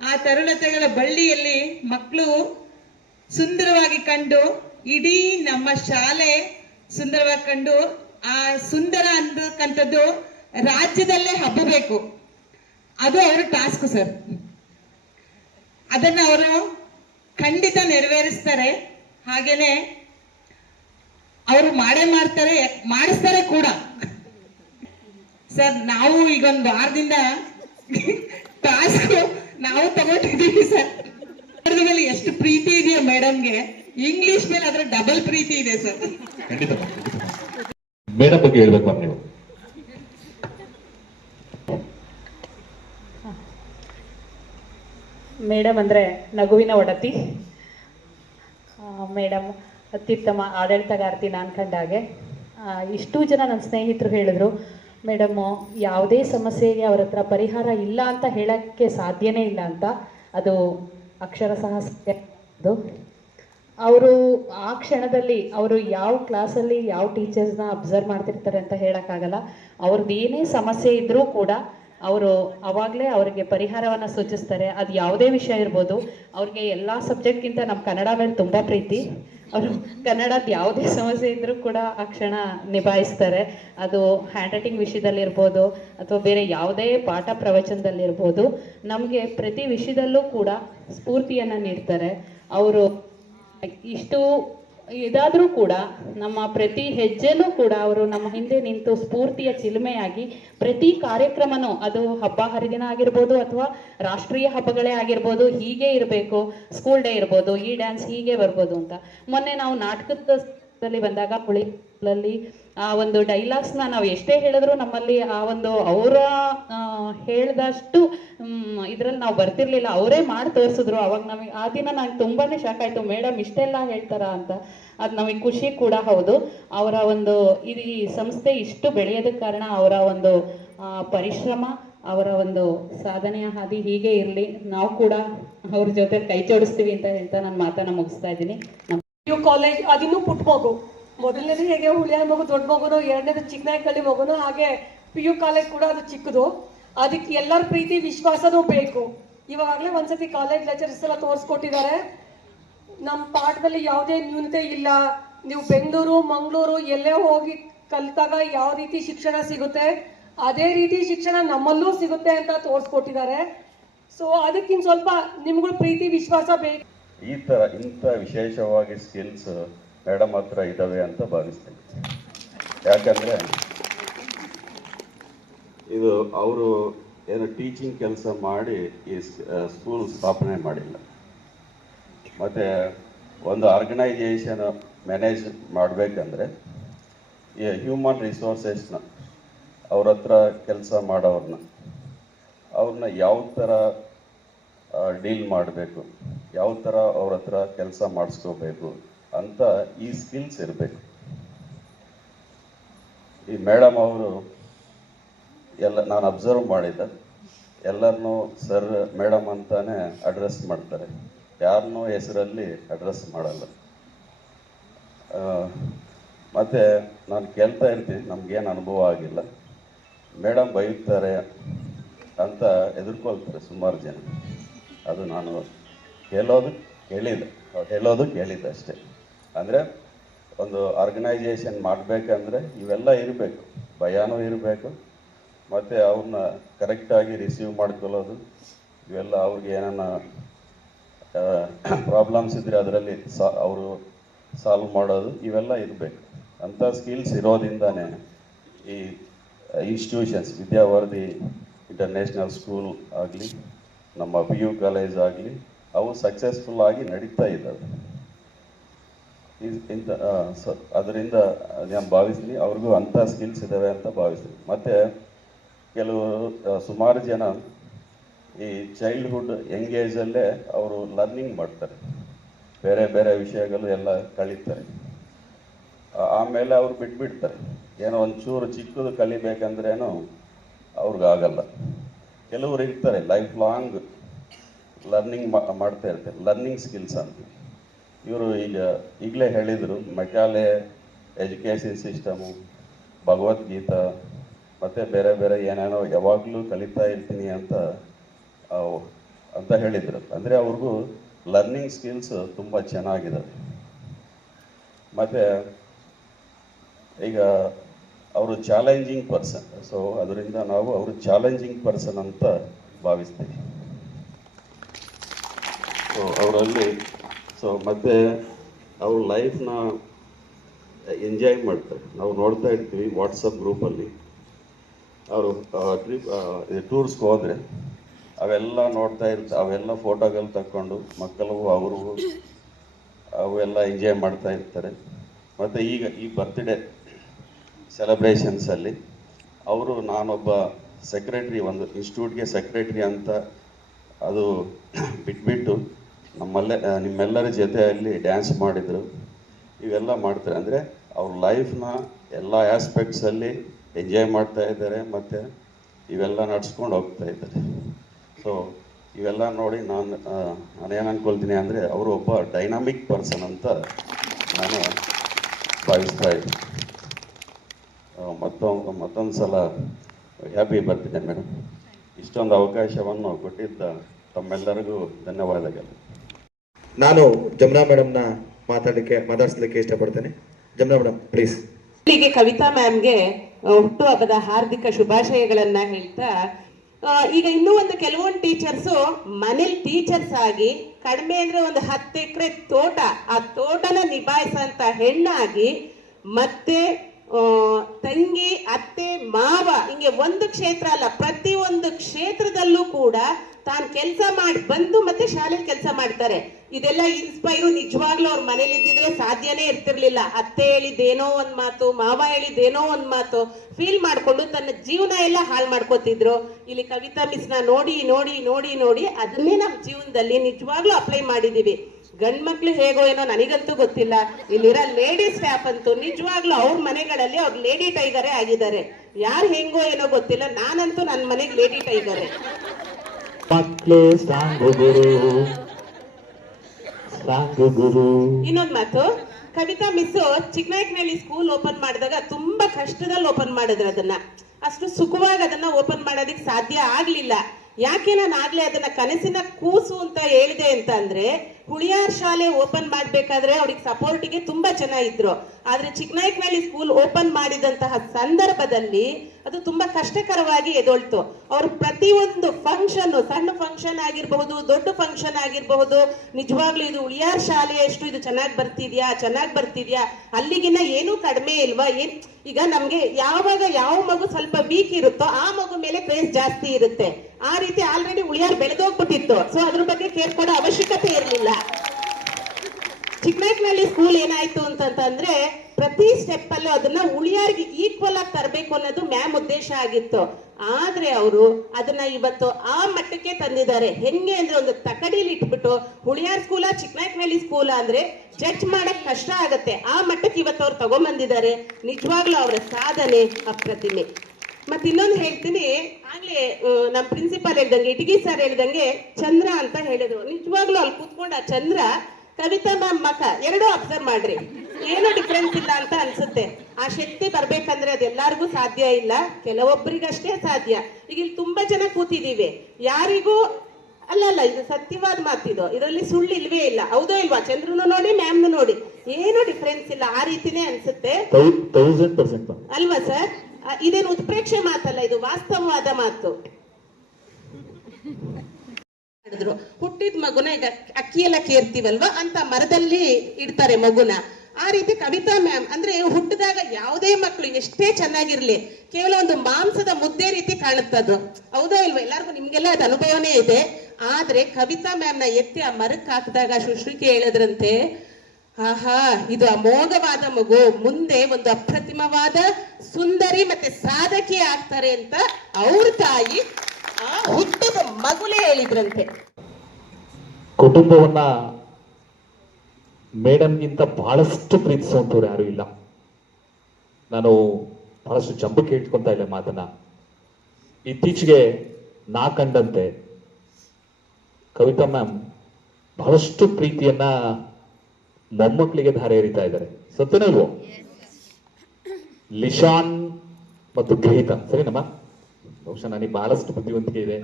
ಆ ತರುಲತೆಗಳ ಬಳ್ಳಿಯಲ್ಲಿ ಮಕ್ಕಳು ಸುಂದರವಾಗಿ ಕಂಡು ಇಡೀ ನಮ್ಮ ಶಾಲೆ ಸುಂದರವಾಗಿ ಕಂಡು ಆ ಸುಂದರ ಅಂತಕ್ಕಂಥದ್ದು ರಾಜ್ಯದಲ್ಲೇ ಹಬ್ಬಬೇಕು. ಅದು ಅವರ ಟಾಸ್ಕ್ ಸರ್. ಅದನ್ನ ಅವರು ಖಂಡಿತ ನೆರವೇರಿಸ್ತಾರೆ. ಹಾಗೇನೆ ಅವರು ಮಾಡಿಸ್ತಾರೆ ಕೂಡ ಸರ್. ನಾವು ಈಗ ಒಂದು ವಾರದಿಂದ ಟಾಸ್ಕ್ ನಾವು ತಗೊಂಡಿದ್ದೀವಿ ಸರ್. ಮೇಲೆ ಎಷ್ಟು ಪ್ರೀತಿ ಇದೆಯಾ ಮೇಡಮ್ಗೆ, ಇಂಗ್ಲಿಷ್ ಮೇಲೆ ಅದರ ಡಬಲ್ ಪ್ರೀತಿ ಇದೆ ಸರ್. ಮೇಡಮ್ ಬಗ್ಗೆ ಹೇಳ್ಬೇಕು ನೀವು. ಮೇಡಮ್ ಅಂದರೆ ನಗುವಿನ ಒಡತಿ. ಮೇಡಮ್ ಅತ್ಯುತ್ತಮ ಆಡಳಿತಗಾರ್ತಿ ನಾನು ಕಂಡಾಗೆ. ಇಷ್ಟೂ ಜನ ನನ್ನ ಸ್ನೇಹಿತರು ಹೇಳಿದ್ರು, ಮೇಡಮ್ಮು ಯಾವುದೇ ಸಮಸ್ಯೆಗೆ ಅವ್ರ ಹತ್ರ ಪರಿಹಾರ ಇಲ್ಲ ಅಂತ ಹೇಳೋಕ್ಕೆ ಸಾಧ್ಯನೇ ಇಲ್ಲ ಅಂತ. ಅದು ಅಕ್ಷರಶಃ ಸತ್ಯ. ಅವರು ಆ ಕ್ಷಣದಲ್ಲಿ ಅವರು ಯಾವ ಕ್ಲಾಸಲ್ಲಿ ಯಾವ ಟೀಚರ್ಸ್ನ ಅಬ್ಸರ್ವ್ ಮಾಡ್ತಿರ್ತಾರೆ ಅಂತ ಹೇಳೋಕ್ಕಾಗಲ್ಲ. ಅವ್ರದ್ದು ಏನೇ ಸಮಸ್ಯೆ ಇದ್ದರೂ ಕೂಡ ಅವರು ಅವಾಗಲೇ ಅವರಿಗೆ ಪರಿಹಾರವನ್ನು ಸೂಚಿಸ್ತಾರೆ. ಅದು ಯಾವುದೇ ವಿಷಯ ಇರ್ಬೋದು. ಅವ್ರಿಗೆ ಎಲ್ಲ ಸಬ್ಜೆಕ್ಟ್ಗಿಂತ ನಮ್ಮ ಕನ್ನಡ ಮೇಲೆ ತುಂಬ ಪ್ರೀತಿ. ಅವರು ಕನ್ನಡದ ಯಾವುದೇ ಸಮಸ್ಯೆ ಇದ್ದರೂ ಕೂಡ ಆ ಕ್ಷಣ ನಿಭಾಯಿಸ್ತಾರೆ. ಅದು ಹ್ಯಾಂಡ್ ರೈಟಿಂಗ್ ವಿಷಯದಲ್ಲಿರ್ಬೋದು ಅಥವಾ ಬೇರೆ ಯಾವುದೇ ಪಾಠ ಪ್ರವಚನದಲ್ಲಿರ್ಬೋದು, ನಮಗೆ ಪ್ರತಿ ವಿಷಯದಲ್ಲೂ ಕೂಡ ಸ್ಫೂರ್ತಿಯನ್ನು ನೀಡ್ತಾರೆ. ಅವರು ಇಷ್ಟು ಇದಾದರೂ ಕೂಡ ನಮ್ಮ ಪ್ರತಿ ಹೆಜ್ಜೆನೂ ಕೂಡ ಅವರು ನಮ್ಮ ಹಿಂದೆ ನಿಂತು ಸ್ಫೂರ್ತಿಯ ಚಿಲುಮೆಯಾಗಿ ಪ್ರತಿ ಕಾರ್ಯಕ್ರಮನೂ, ಅದು ಹಬ್ಬ ಹರಿದಿನ ಆಗಿರ್ಬೋದು ಅಥವಾ ರಾಷ್ಟ್ರೀಯ ಹಬ್ಬಗಳೇ ಆಗಿರ್ಬೋದು, ಹೀಗೆ ಇರಬೇಕು, ಸ್ಕೂಲ್ ಡೇ ಇರ್ಬೋದು, ಈ ಡ್ಯಾನ್ಸ್ ಹೀಗೆ ಬರ್ಬೋದು ಅಂತ. ಮೊನ್ನೆ ನಾವು ನಾಟಕದಲ್ಲಿ ಬಂದಾಗ ಹುಳಿಯಲ್ಲಿ ಆ ಒಂದು ಡೈಲಾಗ್ಸ್ನ ನಾವು ಎಷ್ಟೇ ಹೇಳಿದ್ರು ನಮ್ಮಲ್ಲಿ ಆ ಒಂದು ಅವರ ಹೇಳಿದಷ್ಟು ಇದರಲ್ಲಿ ನಾವು ಬರ್ತಿರ್ಲಿಲ್ಲ. ಅವರೇ ಮಾಡಿ ತೋರಿಸಿದ್ರು. ಅವಾಗ ನಮಗೆ ಆ ದಿನ ನಂಗೆ ತುಂಬಾ ಶಾಕ್ ಆಯಿತು, ಮೇಡಮ್ ಇಷ್ಟೆಲ್ಲ ಹೇಳ್ತಾರ ಅಂತ. ಅದು ನಮಗೆ ಖುಷಿ ಕೂಡ ಹೌದು. ಅವರ ಒಂದು ಈ ಸಂಸ್ಥೆ ಇಷ್ಟು ಬೆಳೆಯೋದಕ್ಕೆ ಕಾರಣ ಅವರ ಒಂದು ಪರಿಶ್ರಮ, ಅವರ ಒಂದು ಸಾಧನೆಯ ಹಾದಿ ಹೀಗೆ ಇರಲಿ. ನಾವು ಕೂಡ ಅವ್ರ ಜೊತೆ ಕೈ ಜೋಡಿಸ್ತೀವಿ ಅಂತ ಹೇಳ್ತಾ ನಾನು ಮಾತನ್ನ ಮುಗಿಸ್ತಾ ಇದ್ದೀನಿ. PU ಕಾಲೇಜ್ ಅದಿನ್ನೂ ಪುಟ್ಟ ಮಗು, ಮೊದಲನೇದು ಹೇಗೆ ಹುಳಿಯ ಮಗು ದೊಡ್ಡ ಮಗುನು, ಎರಡನೇದು ಚಿಕ್ಕನಾಯಕಳ್ಳಿ ಮಗುನು, ಹಾಗೆ PU ಕಾಲೇಜ್ ಕೂಡ ಅದು ಚಿಕ್ಕದು. ಅದಕ್ಕೆ ಎಲ್ಲರ ಪ್ರೀತಿ ವಿಶ್ವಾಸನೂ ಬೇಕು. ಇವಾಗಲೇ ಒಂದ್ಸತಿ ಕಾಲೇಜ್ ಲೆಕ್ಚರ್ಸ್ ಎಲ್ಲ ತೋರಿಸ್ಕೊಟ್ಟಿದ್ದಾರೆ, ನಮ್ಮ ಪಾಠದಲ್ಲಿ ಯಾವುದೇ ನ್ಯೂನತೆ ಇಲ್ಲ, ನೀವು ಬೆಂಗಳೂರು ಮಂಗಳೂರು ಎಲ್ಲೇ ಹೋಗಿ ಕಲಿತಾಗ ಯಾವ ರೀತಿ ಶಿಕ್ಷಣ ಸಿಗುತ್ತೆ ಅದೇ ರೀತಿ ಶಿಕ್ಷಣ ನಮ್ಮಲ್ಲೂ ಸಿಗುತ್ತೆ ಅಂತ ತೋರಿಸ್ಕೊಟ್ಟಿದ್ದಾರೆ. ಸೊ ಅದಕ್ಕಿಂತ ಸ್ವಲ್ಪ ನಿಮ್ಗಳ ಪ್ರೀತಿ ವಿಶ್ವಾಸ ಬೇಕು. ಇಂಥ ವಿಶೇಷವಾಗಿ ಸ್ಕಿಲ್ಸ್ ಮೇಡಮ್ ಹತ್ರ ಇದ್ದಾವೆ ಅಂತ ಭಾವಿಸ್ತೇನೆ. ಯಾಕಂದರೆ ಇದು ಅವರು ಏನು ಟೀಚಿಂಗ್ ಕೆಲಸ ಮಾಡಿ ಈ ಸ್ಕೂಲ್ ಸ್ಥಾಪನೆ ಮಾಡಿಲ್ಲ. ಮತ್ತು ಒಂದು ಆರ್ಗನೈಜೇಷನ್ ಮ್ಯಾನೇಜ್ ಮಾಡಬೇಕಂದ್ರೆ ಈ ಹ್ಯೂಮನ್ ರಿಸೋರ್ಸಸ್ನ ಅವ್ರ ಹತ್ರ ಕೆಲಸ ಅವ್ರನ್ನ ಯಾವ ಥರ ಡೀಲ್ ಮಾಡಬೇಕು, ಯಾವ ಥರ ಅವ್ರ ಹತ್ರ ಕೆಲಸ ಮಾಡಿಸ್ಕೋಬೇಕು ಅಂತ ಈ ಸ್ಕಿಲ್ಸ್ ಇರಬೇಕು. ಈ ಮೇಡಮ್ ಅವರು ನಾನು ಅಬ್ಸರ್ವ್ ಮಾಡಿದ್ದೆ, ಎಲ್ಲರನ್ನೂ ಸರ್ ಮೇಡಮ್ ಅಂತಾನೆ ಅಡ್ರೆಸ್ ಮಾಡ್ತಾರೆ, ಯಾರನ್ನೂ ಹೆಸರಲ್ಲಿ ಅಡ್ರೆಸ್ ಮಾಡಲ್ಲ. ಮತ್ತು ನಾನು ಕೇಳ್ತಾ ಇರ್ತೀನಿ, ನಮಗೇನು ಅನುಭವ ಆಗಿಲ್ಲ, ಮೇಡಮ್ ಬೈತಾರೆ ಅಂತ ಹೆದರ್ಕೊಳ್ತಾರೆ ಸುಮಾರು ಜನ. ಅದು ನಾನು ಹೇಳೋದು ಕೇಳಿದ್ದೆ ಅಷ್ಟೇ. ಅಂದರೆ ಒಂದು ಆರ್ಗನೈಜೇಷನ್ ಮಾಡಬೇಕಂದ್ರೆ ಇವೆಲ್ಲ ಇರಬೇಕು, ಭಯನೂ ಇರಬೇಕು, ಮತ್ತು ಅವ್ರನ್ನ ಕರೆಕ್ಟಾಗಿ ರಿಸೀವ್ ಮಾಡ್ಕೊಳ್ಳೋದು, ಇವೆಲ್ಲ ಅವ್ರಿಗೆ ಏನನ್ನ ಪ್ರಾಬ್ಲಮ್ಸ್ ಇದ್ದರೆ ಅದರಲ್ಲಿ ಅವರು ಸಾಲ್ವ್ ಮಾಡೋದು, ಇವೆಲ್ಲ ಇರಬೇಕು. ಅಂಥ ಸ್ಕಿಲ್ಸ್ ಇರೋದ್ರಿಂದನೇ ಈ ಇನ್ಸ್ಟಿಟ್ಯೂಷನ್ಸ್, ವಿದ್ಯಾವರ್ಧಿ ಇಂಟರ್ನ್ಯಾಷನಲ್ ಸ್ಕೂಲ್ ಆಗಲಿ, ನಮ್ಮ PU ಕಾಲೇಜ್ ಆಗಲಿ, ಅವು ಸಕ್ಸಸ್ಫುಲ್ ಆಗಿ ನಡೀತಾ ಇದ್ದಾವೆ. ಅದರಿಂದ ನಾನು ಭಾವಿಸ್ತೀನಿ ಅವ್ರಿಗೂ ಅಂಥ ಸ್ಕಿಲ್ಸ್ ಇದ್ದಾವೆ ಅಂತ ಭಾವಿಸ್ತೀನಿ. ಮತ್ತು ಸುಮಾರು ಜನ ಈ ಚೈಲ್ಡ್ಹುಡ್ ಯಂಗ್ ಏಜಲ್ಲೇ ಅವರು ಲರ್ನಿಂಗ್ ಮಾಡ್ತಾರೆ, ಬೇರೆ ಬೇರೆ ವಿಷಯಗಳು ಎಲ್ಲ ಕಳೀತಾರೆ, ಆಮೇಲೆ ಅವ್ರು ಬಿಟ್ಬಿಡ್ತಾರೆ. ಏನೋ ಒಂಚೂರು ಚಿಕ್ಕದು ಕಲಿಬೇಕಂದ್ರೇನು ಅವ್ರಿಗಾಗಲ್ಲ. ಕೆಲವರು ಇರ್ತಾರೆ ಲೈಫ್ ಲಾಂಗ್ ಲರ್ನಿಂಗ್ ಮಾಡ್ತಾ ಇರ್ತಾರೆ, ಲರ್ನಿಂಗ್ ಸ್ಕಿಲ್ಸ್ ಅಂತ. ಇವರು ಈಗಲೇ ಹೇಳಿದರು, ಮೆಕಾಲೆ ಎಜುಕೇಷನ್ ಸಿಸ್ಟಮು, ಭಗವದ್ಗೀತಾ ಮತ್ತು ಬೇರೆ ಬೇರೆ ಏನೇನೋ ಯಾವಾಗಲೂ ಕಲಿತಾ ಇರ್ತೀನಿ ಅಂತ ಹೇಳಿದರು. ಅಂದರೆ ಅವ್ರಿಗೂ ಲರ್ನಿಂಗ್ ಸ್ಕಿಲ್ಸ್ ತುಂಬ ಚೆನ್ನಾಗಿದ್ದಾವೆ. ಮತ್ತು ಈಗ ಅವರು ಚಾಲೆಂಜಿಂಗ್ ಪರ್ಸನ್, ಸೊ ಅದರಿಂದ ನಾವು ಅವರು ಚಾಲೆಂಜಿಂಗ್ ಪರ್ಸನ್ ಅಂತ ಭಾವಿಸ್ತೀವಿ. ಸೊ ಅವರಲ್ಲಿ ಮತ್ತು ಅವ್ರ ಲೈಫ್ನ ಎಂಜಾಯ್ ಮಾಡ್ತಾರೆ. ನಾವು ನೋಡ್ತಾ ಇರ್ತೀವಿ ವಾಟ್ಸಪ್ ಗ್ರೂಪಲ್ಲಿ ಅವರು ಟೂರ್ಸ್ಗೆ ಹೋದರೆ ಅವೆಲ್ಲ ನೋಡ್ತಾ ಅವೆಲ್ಲ ಫೋಟೋಗಳು ತಕ್ಕೊಂಡು ಮಕ್ಕಳು ಅವರು ಅವೆಲ್ಲ ಎಂಜಾಯ್ ಮಾಡ್ತಾ ಇರ್ತಾರೆ. ಮತ್ತು ಈಗ ಈ ಬರ್ತ್ಡೇ ಸೆಲೆಬ್ರೇಷನ್ಸಲ್ಲಿ ಅವರು ನಾನೊಬ್ಬ ಸೆಕ್ರೆಟ್ರಿ, ಒಂದು ಇನ್ಸ್ಟಿಟ್ಯೂಟ್ಗೆ ಸೆಕ್ರೆಟ್ರಿ ಅಂತ ಅದು ಬಿಟ್ಬಿಟ್ಟು ನಿಮ್ಮೆಲ್ಲರ ಜೊತೆಯಲ್ಲಿ ಡ್ಯಾನ್ಸ್ ಮಾಡಿದರು, ಇವೆಲ್ಲ ಮಾಡ್ತಾರೆ. ಅಂದರೆ ಅವ್ರ ಲೈಫ್ನ ಎಲ್ಲ ಆಸ್ಪೆಕ್ಟ್ಸಲ್ಲಿ ಎಂಜಾಯ್ ಮಾಡ್ತಾ ಇದ್ದಾರೆ ಮತ್ತು ಇವೆಲ್ಲ ನಡ್ಸ್ಕೊಂಡು ಹೋಗ್ತಾ ಇದ್ದಾರೆ. ಸೊ ಇವೆಲ್ಲ ನೋಡಿ ನಾನೇನು ಅಂದ್ಕೊಳ್ತೀನಿ ಅಂದರೆ ಅವರು ಒಬ್ಬ ಡೈನಾಮಿಕ್ ಪರ್ಸನ್ ಅಂತ ನಾನು ಭಾವಿಸ್ತಾ ಇದ್ದೀನಿ. ಮತ್ತೊಂದು ಸಲ ಹ್ಯಾಪಿ ಬರ್ತಿದೆ ಮೇಡಮ್. ಇಷ್ಟೊಂದು ಅವಕಾಶವನ್ನು ಕೊಟ್ಟಿದ್ದ ತಮ್ಮೆಲ್ಲರಿಗೂ ಧನ್ಯವಾದಗಳು. ನಾನು ಜಮುನಾ ಮೇಡಮ್ನ ಮಾತಾಡಿಸ್ಲಿಕ್ಕೆ ಇಷ್ಟಪಡ್ತೇನೆ. Jamuna madam please. ಇಲ್ಲಿಗೆ ಕವಿತಾ ಮ್ಯಾಮ್ಗೆ ಹುಟ್ಟುಹಬ್ಬದ ಹಾರ್ದಿಕ ಶುಭಾಶಯಗಳನ್ನ ಹೇಳ್ತಾ, ಈಗ ಇನ್ನೂ ಒಂದು ಕೆಲವೊಂದು ಟೀಚರ್ಸು ಮನೇಲಿ ಟೀಚರ್ಸ್ ಆಗಿ ಕಡಿಮೆ ಅಂದ್ರೆ ಒಂದು 10 ಎಕರೆ ತೋಟ, ಆ ತೋಟನ ನಿಭಾಯಿಸಂತ ಹೆಣ್ಣಾಗಿ ಮತ್ತೆ ತಂಗಿ ಅತ್ತೆ ಮಾವ ಹಿಂಗೆ ಒಂದು ಕ್ಷೇತ್ರ ಅಲ್ಲ ಪ್ರತಿ ಒಂದು ಕ್ಷೇತ್ರದಲ್ಲೂ ಕೂಡ ತಾನು ಕೆಲಸ ಮಾಡಿ ಬಂದು ಮತ್ತೆ ಶಾಲೆಯಲ್ಲಿ ಕೆಲಸ ಮಾಡ್ತಾರೆ. ಇದೆಲ್ಲ ಇನ್ಸ್ಪೈರು. ನಿಜವಾಗ್ಲೂ ಅವ್ರ ಮನೇಲಿ ಇದ್ದಿದ್ರೆ ಸಾಧ್ಯನೇ ಇರ್ತಿರ್ಲಿಲ್ಲ. ಅತ್ತೆ ಹೇಳಿದ್ದೇನೋ ಒಂದ್ ಮಾತು, ಮಾವ ಹೇಳಿದ್ದೇನೋ ಒಂದ್ ಮಾತು ಫೀಲ್ ಮಾಡ್ಕೊಂಡು ತನ್ನ ಜೀವನ ಎಲ್ಲ ಹಾಳು ಮಾಡ್ಕೋತಿದ್ರು. ಇಲ್ಲಿ ಕವಿತಾ ಮಿಸ್ನ ನೋಡಿ ನೋಡಿ ನೋಡಿ ನೋಡಿ ಅದನ್ನೇ ನಮ್ಮ ಜೀವನದಲ್ಲಿ ನಿಜವಾಗ್ಲೂ ಅಪ್ಲೈ ಮಾಡಿದೀವಿ. ಗಂಡ್ ಮಕ್ಳು ಹೇಗೋ ಏನೋ ನನಗಂತೂ ಗೊತ್ತಿಲ್ಲ, ಇಲ್ಲಿರೋ ಲೇಡಿ ಸ್ಟಾಫ್ ಅಂತೂ ನಿಜವಾಗ್ಲೂ ಅವ್ರ ಮನೆಗಳಲ್ಲಿ ಅವ್ರ ಲೇಡಿ ಟೈಗರೇ ಆಗಿದ್ದಾರೆ. ಯಾರು ಹೆಂಗೋ ಏನೋ ಗೊತ್ತಿಲ್ಲ, ನಾನಂತೂ ನನ್ನ ಮನೆಗೆ ಲೇಡಿ ಟೈಗರೇ. ಮಕ್ಕಳು ಸಾಂಗು ಗುರು, ಸಾಂಗು ಗುರು. ಇನ್ನೊಂದು ಮಾತು, Kavitha miss Chikkanayakanahalli school open ಮಾಡಿದಾಗ ತುಂಬಾ ಕಷ್ಟದಲ್ಲಿ ಓಪನ್ ಮಾಡಿದ್ರು ಅದನ್ನ. ಅಷ್ಟು ಸುಖವಾಗಿ ಅದನ್ನ ಓಪನ್ ಮಾಡೋದಕ್ಕೆ ಸಾಧ್ಯ ಆಗ್ಲಿಲ್ಲ. ಯಾಕೆ ನಾನು ಆಗ್ಲೇ ಅದನ್ನ ಕನಸಿನ ಕೂಸು ಅಂತ ಹೇಳಿದೆ ಅಂತ ಅಂದ್ರೆ, ಹುಳಿಯಾರ್ ಶಾಲೆ ಓಪನ್ ಮಾಡ್ಬೇಕಾದ್ರೆ ಅವ್ರಿಗೆ ಸಪೋರ್ಟಿಗೆ ತುಂಬಾ ಜನ ಇದ್ರು. ಆದ್ರೆ ಚಿಕ್ಕನಾಯಕನಹಳ್ಳಿ ಸ್ಕೂಲ್ ಓಪನ್ ಮಾಡಿದಂತಹ ಸಂದರ್ಭದಲ್ಲಿ ಅದು ತುಂಬಾ ಕಷ್ಟಕರವಾಗಿ ಎದೊಳ್ತು. ಅವ್ರು ಪ್ರತಿಯೊಂದು ಫಂಕ್ಷನ್, ಸಣ್ಣ ಫಂಕ್ಷನ್ ಆಗಿರಬಹುದು, ದೊಡ್ಡ ಫಂಕ್ಷನ್ ಆಗಿರಬಹುದು, ನಿಜವಾಗ್ಲೂ ಇದು ಹುಳಿಯಾರ್ ಶಾಲೆ ಎಷ್ಟು ಇದು ಚೆನ್ನಾಗಿ ಬರ್ತಿದ್ಯಾ, ಅಲ್ಲಿಗಿನ್ನ ಏನೂ ಕಡಿಮೆ ಇಲ್ವಾ? ಈಗ ನಮ್ಗೆ ಯಾವಾಗ ಯಾವ ಮಗು ಸ್ವಲ್ಪ ವೀಕ್ ಇರುತ್ತೋ ಆ ಮಗು ಮೇಲೆ ಕ್ರೇಜ್ ಜಾಸ್ತಿ ಇರುತ್ತೆ. ಆ ರೀತಿ ಆಲ್ರೆಡಿ ಹುಳಿಯಾರ್ ಬೆಳೆದೋಗ್ಬಿಟ್ಟಿತ್ತು. ಸೊ ಅದ್ರ ಬಗ್ಗೆ ಕೇರ್ ಕೊಡೋ ಅವಶ್ಯಕತೆ ಇರಲಿಲ್ಲ. ಚಿಕ್ಕನಾಯಕನಹಳ್ಳಿ ಸ್ಕೂಲ್ ಏನಾಯ್ತು ಅಂತಂದ್ರೆ, ಪ್ರತಿ ಸ್ಟೆಪ್ ಅಲ್ಲೂ ಅದನ್ನ ಹುಳಿಯಾರ್ಗೆ ಈಕ್ವಲ್ ಆಗಿ ತರಬೇಕು ಅನ್ನೋದು ಮ್ಯಾಮ್ ಉದ್ದೇಶ ಆಗಿತ್ತು. ಆದ್ರೆ ಅವರು ಅದನ್ನ ಇವತ್ತು ಆ ಮಟ್ಟಕ್ಕೆ ತಂದಿದ್ದಾರೆ. ಹೆಂಗೆ ಅಂದ್ರೆ, ಒಂದು ತಕಡಿಲಿ ಇಟ್ಬಿಟ್ಟು ಹುಳಿಯಾರ್ ಸ್ಕೂಲ ಚಿಕ್ಕನಾಯಕನಹಳ್ಳಿ ಸ್ಕೂಲ ಅಂದ್ರೆ ಜಡ್ಜ್ ಮಾಡಕ್ ಕಷ್ಟ ಆಗತ್ತೆ. ಆ ಮಟ್ಟಕ್ಕೆ ಇವತ್ತು ಅವ್ರು ತಗೊಂಡ್ಬಂದಿದ್ದಾರೆ. ನಿಜವಾಗ್ಲೂ ಅವರ ಸಾಧನೆ ಅಪ್ರತಿಮೆ. ಮತ್ತೆ ಇನ್ನೊಂದು ಹೇಳ್ತೀನಿ, ಆಗ್ಲೇ ನಮ್ಮ ಪ್ರಿನ್ಸಿಪಾಲ್ ಹೇಳ್ದಂಗೆ, ಇಟಗಿ ಸರ್ ಹೇಳ್ದಂಗೆ ಚಂದ್ರ ಅಂತ ಹೇಳಿದ್ರು. ನಿಜವಾಗ್ಲೂ ಅಲ್ಲಿ ಕೂತ್ಕೊಂಡ ಚಂದ್ರ, ಕವಿತಾ ಮ್ಯಾಮ್ ಮಖ ಎರಡೂ ಅಬ್ಸರ್ವ್ ಮಾಡ್ರಿ, ಏನೋ ಡಿಫ್ರೆನ್ಸ್ ಇಲ್ಲ ಅಂತ ಅನ್ಸುತ್ತೆ. ಆ ಶಕ್ತಿ ಬರ್ಬೇಕಂದ್ರೆ ಅದೆಲ್ಲರಿಗೂ ಸಾಧ್ಯ ಇಲ್ಲ, ಕೆಲವೊಬ್ಬರಿಗಷ್ಟೇ ಸಾಧ್ಯ. ಈಗ ಇಲ್ಲಿ ತುಂಬಾ ಜನ ಕೂತಿದೀವಿ, ಯಾರಿಗೂ ಅಲ್ಲ, ಇದು ಸತ್ಯವಾದ ಮಾತಿದು, ಇದರಲ್ಲಿ ಸುಳ್ಳು ಇಲ್ವೇ ಇಲ್ಲ. ಹೌದೋ ಇಲ್ವಾ? ಚಂದ್ರನು ನೋಡಿ, ಮ್ಯಾಮ್ನು ನೋಡಿ, ಏನೋ ಡಿಫ್ರೆನ್ಸ್ ಇಲ್ಲ. ಆ ರೀತಿನೇ ಅನ್ಸುತ್ತೆ ಅಲ್ವಾ ಸರ್? ಇದೇನು ಉತ್ಪ್ರೇಕ್ಷೆ ಮಾತಲ್ಲ, ಇದು ವಾಸ್ತವವಾದ ಮಾತು. ಹುಟ್ಟಿದ ಮಗುನ ಈಗ ಅಕ್ಕಿ ಎಲ್ಲ ಕೇರ್ತೀವಲ್ವಾ, ಅಂತ ಮರದಲ್ಲಿ ಇಡ್ತಾರೆ ಮಗುನ. ಆ ರೀತಿ ಕವಿತಾ ಮ್ಯಾಮ್ ಅಂದ್ರೆ ಹುಟ್ಟಿದಾಗ ಯಾವುದೇ ಮಕ್ಕಳು ಎಷ್ಟೇ ಚೆನ್ನಾಗಿರ್ಲಿ, ಕೇವಲ ಒಂದು ಮಾಂಸದ ಮುದ್ದೆ ರೀತಿ ಕಾಣುತ್ತದು. ಹೌದೋ ಇಲ್ವಾ? ಎಲ್ಲರಿಗೂ ನಿಮ್ಗೆಲ್ಲ ಅದು ಅನುಭವನೇ ಇದೆ. ಆದ್ರೆ ಕವಿತಾ ಮ್ಯಾಮ್ನ ಎತ್ತಿ ಆ ಮರಕ್ಕೆ ಹಾಕಿದಾಗ ಶುಶ್ರುತಿ ಹೇಳಿದ್ರಂತೆ, ಆಹಾ, ಇದು ಅಮೋಘವಾದ ಮಗು, ಮುಂದೆ ಒಂದು ಅಪ್ರತಿಮವಾದ ಸುಂದರಿ ಮತ್ತೆ ಸಾಧಕಿ ಆಗ್ತಾರೆ ಅಂತ ಅವ್ರ ತಾಯಿ ಆ ಹುಟ್ಟದ ಮಗುಲೇ ಹೇಳಿದ್ರಂತೆ. ಕುಟುಂಬವನ್ನ ಮೇಡಮ್ಗಿಂತ ಬಹಳಷ್ಟು ಪ್ರೀತಿಸುವಂಥವ್ರು ಯಾರು ಇಲ್ಲ. ನಾನು ಬಹಳಷ್ಟು ಜಂಬಕ್ಕೆ ಹೇಳ್ಕೊಂತ ಇಲ್ಲ ಮಾತನ್ನ. ಇತ್ತೀಚೆಗೆ ನಾ ಕಂಡಂತೆ ಕವಿತಾ ಮ್ಯಾಮ್ ಬಹಳಷ್ಟು ಪ್ರೀತಿಯನ್ನ ಮೊಮ್ಮಕ್ಕಳಿಗೆ ಧಾರೆ ಎರಿತಾ ಇದ್ದಾರೆ. ಸತ್ಯನಲ್ವೋ? ಲಿಶಾನ್ ಮತ್ತು ಗೃಹಿತ, ಸರಿನಮ್ಮ? ಬಹುಶಃ ನನಗೆ ಬಹಳಷ್ಟು ಬುದ್ಧಿವಂತಿಕೆ ಇದೆ,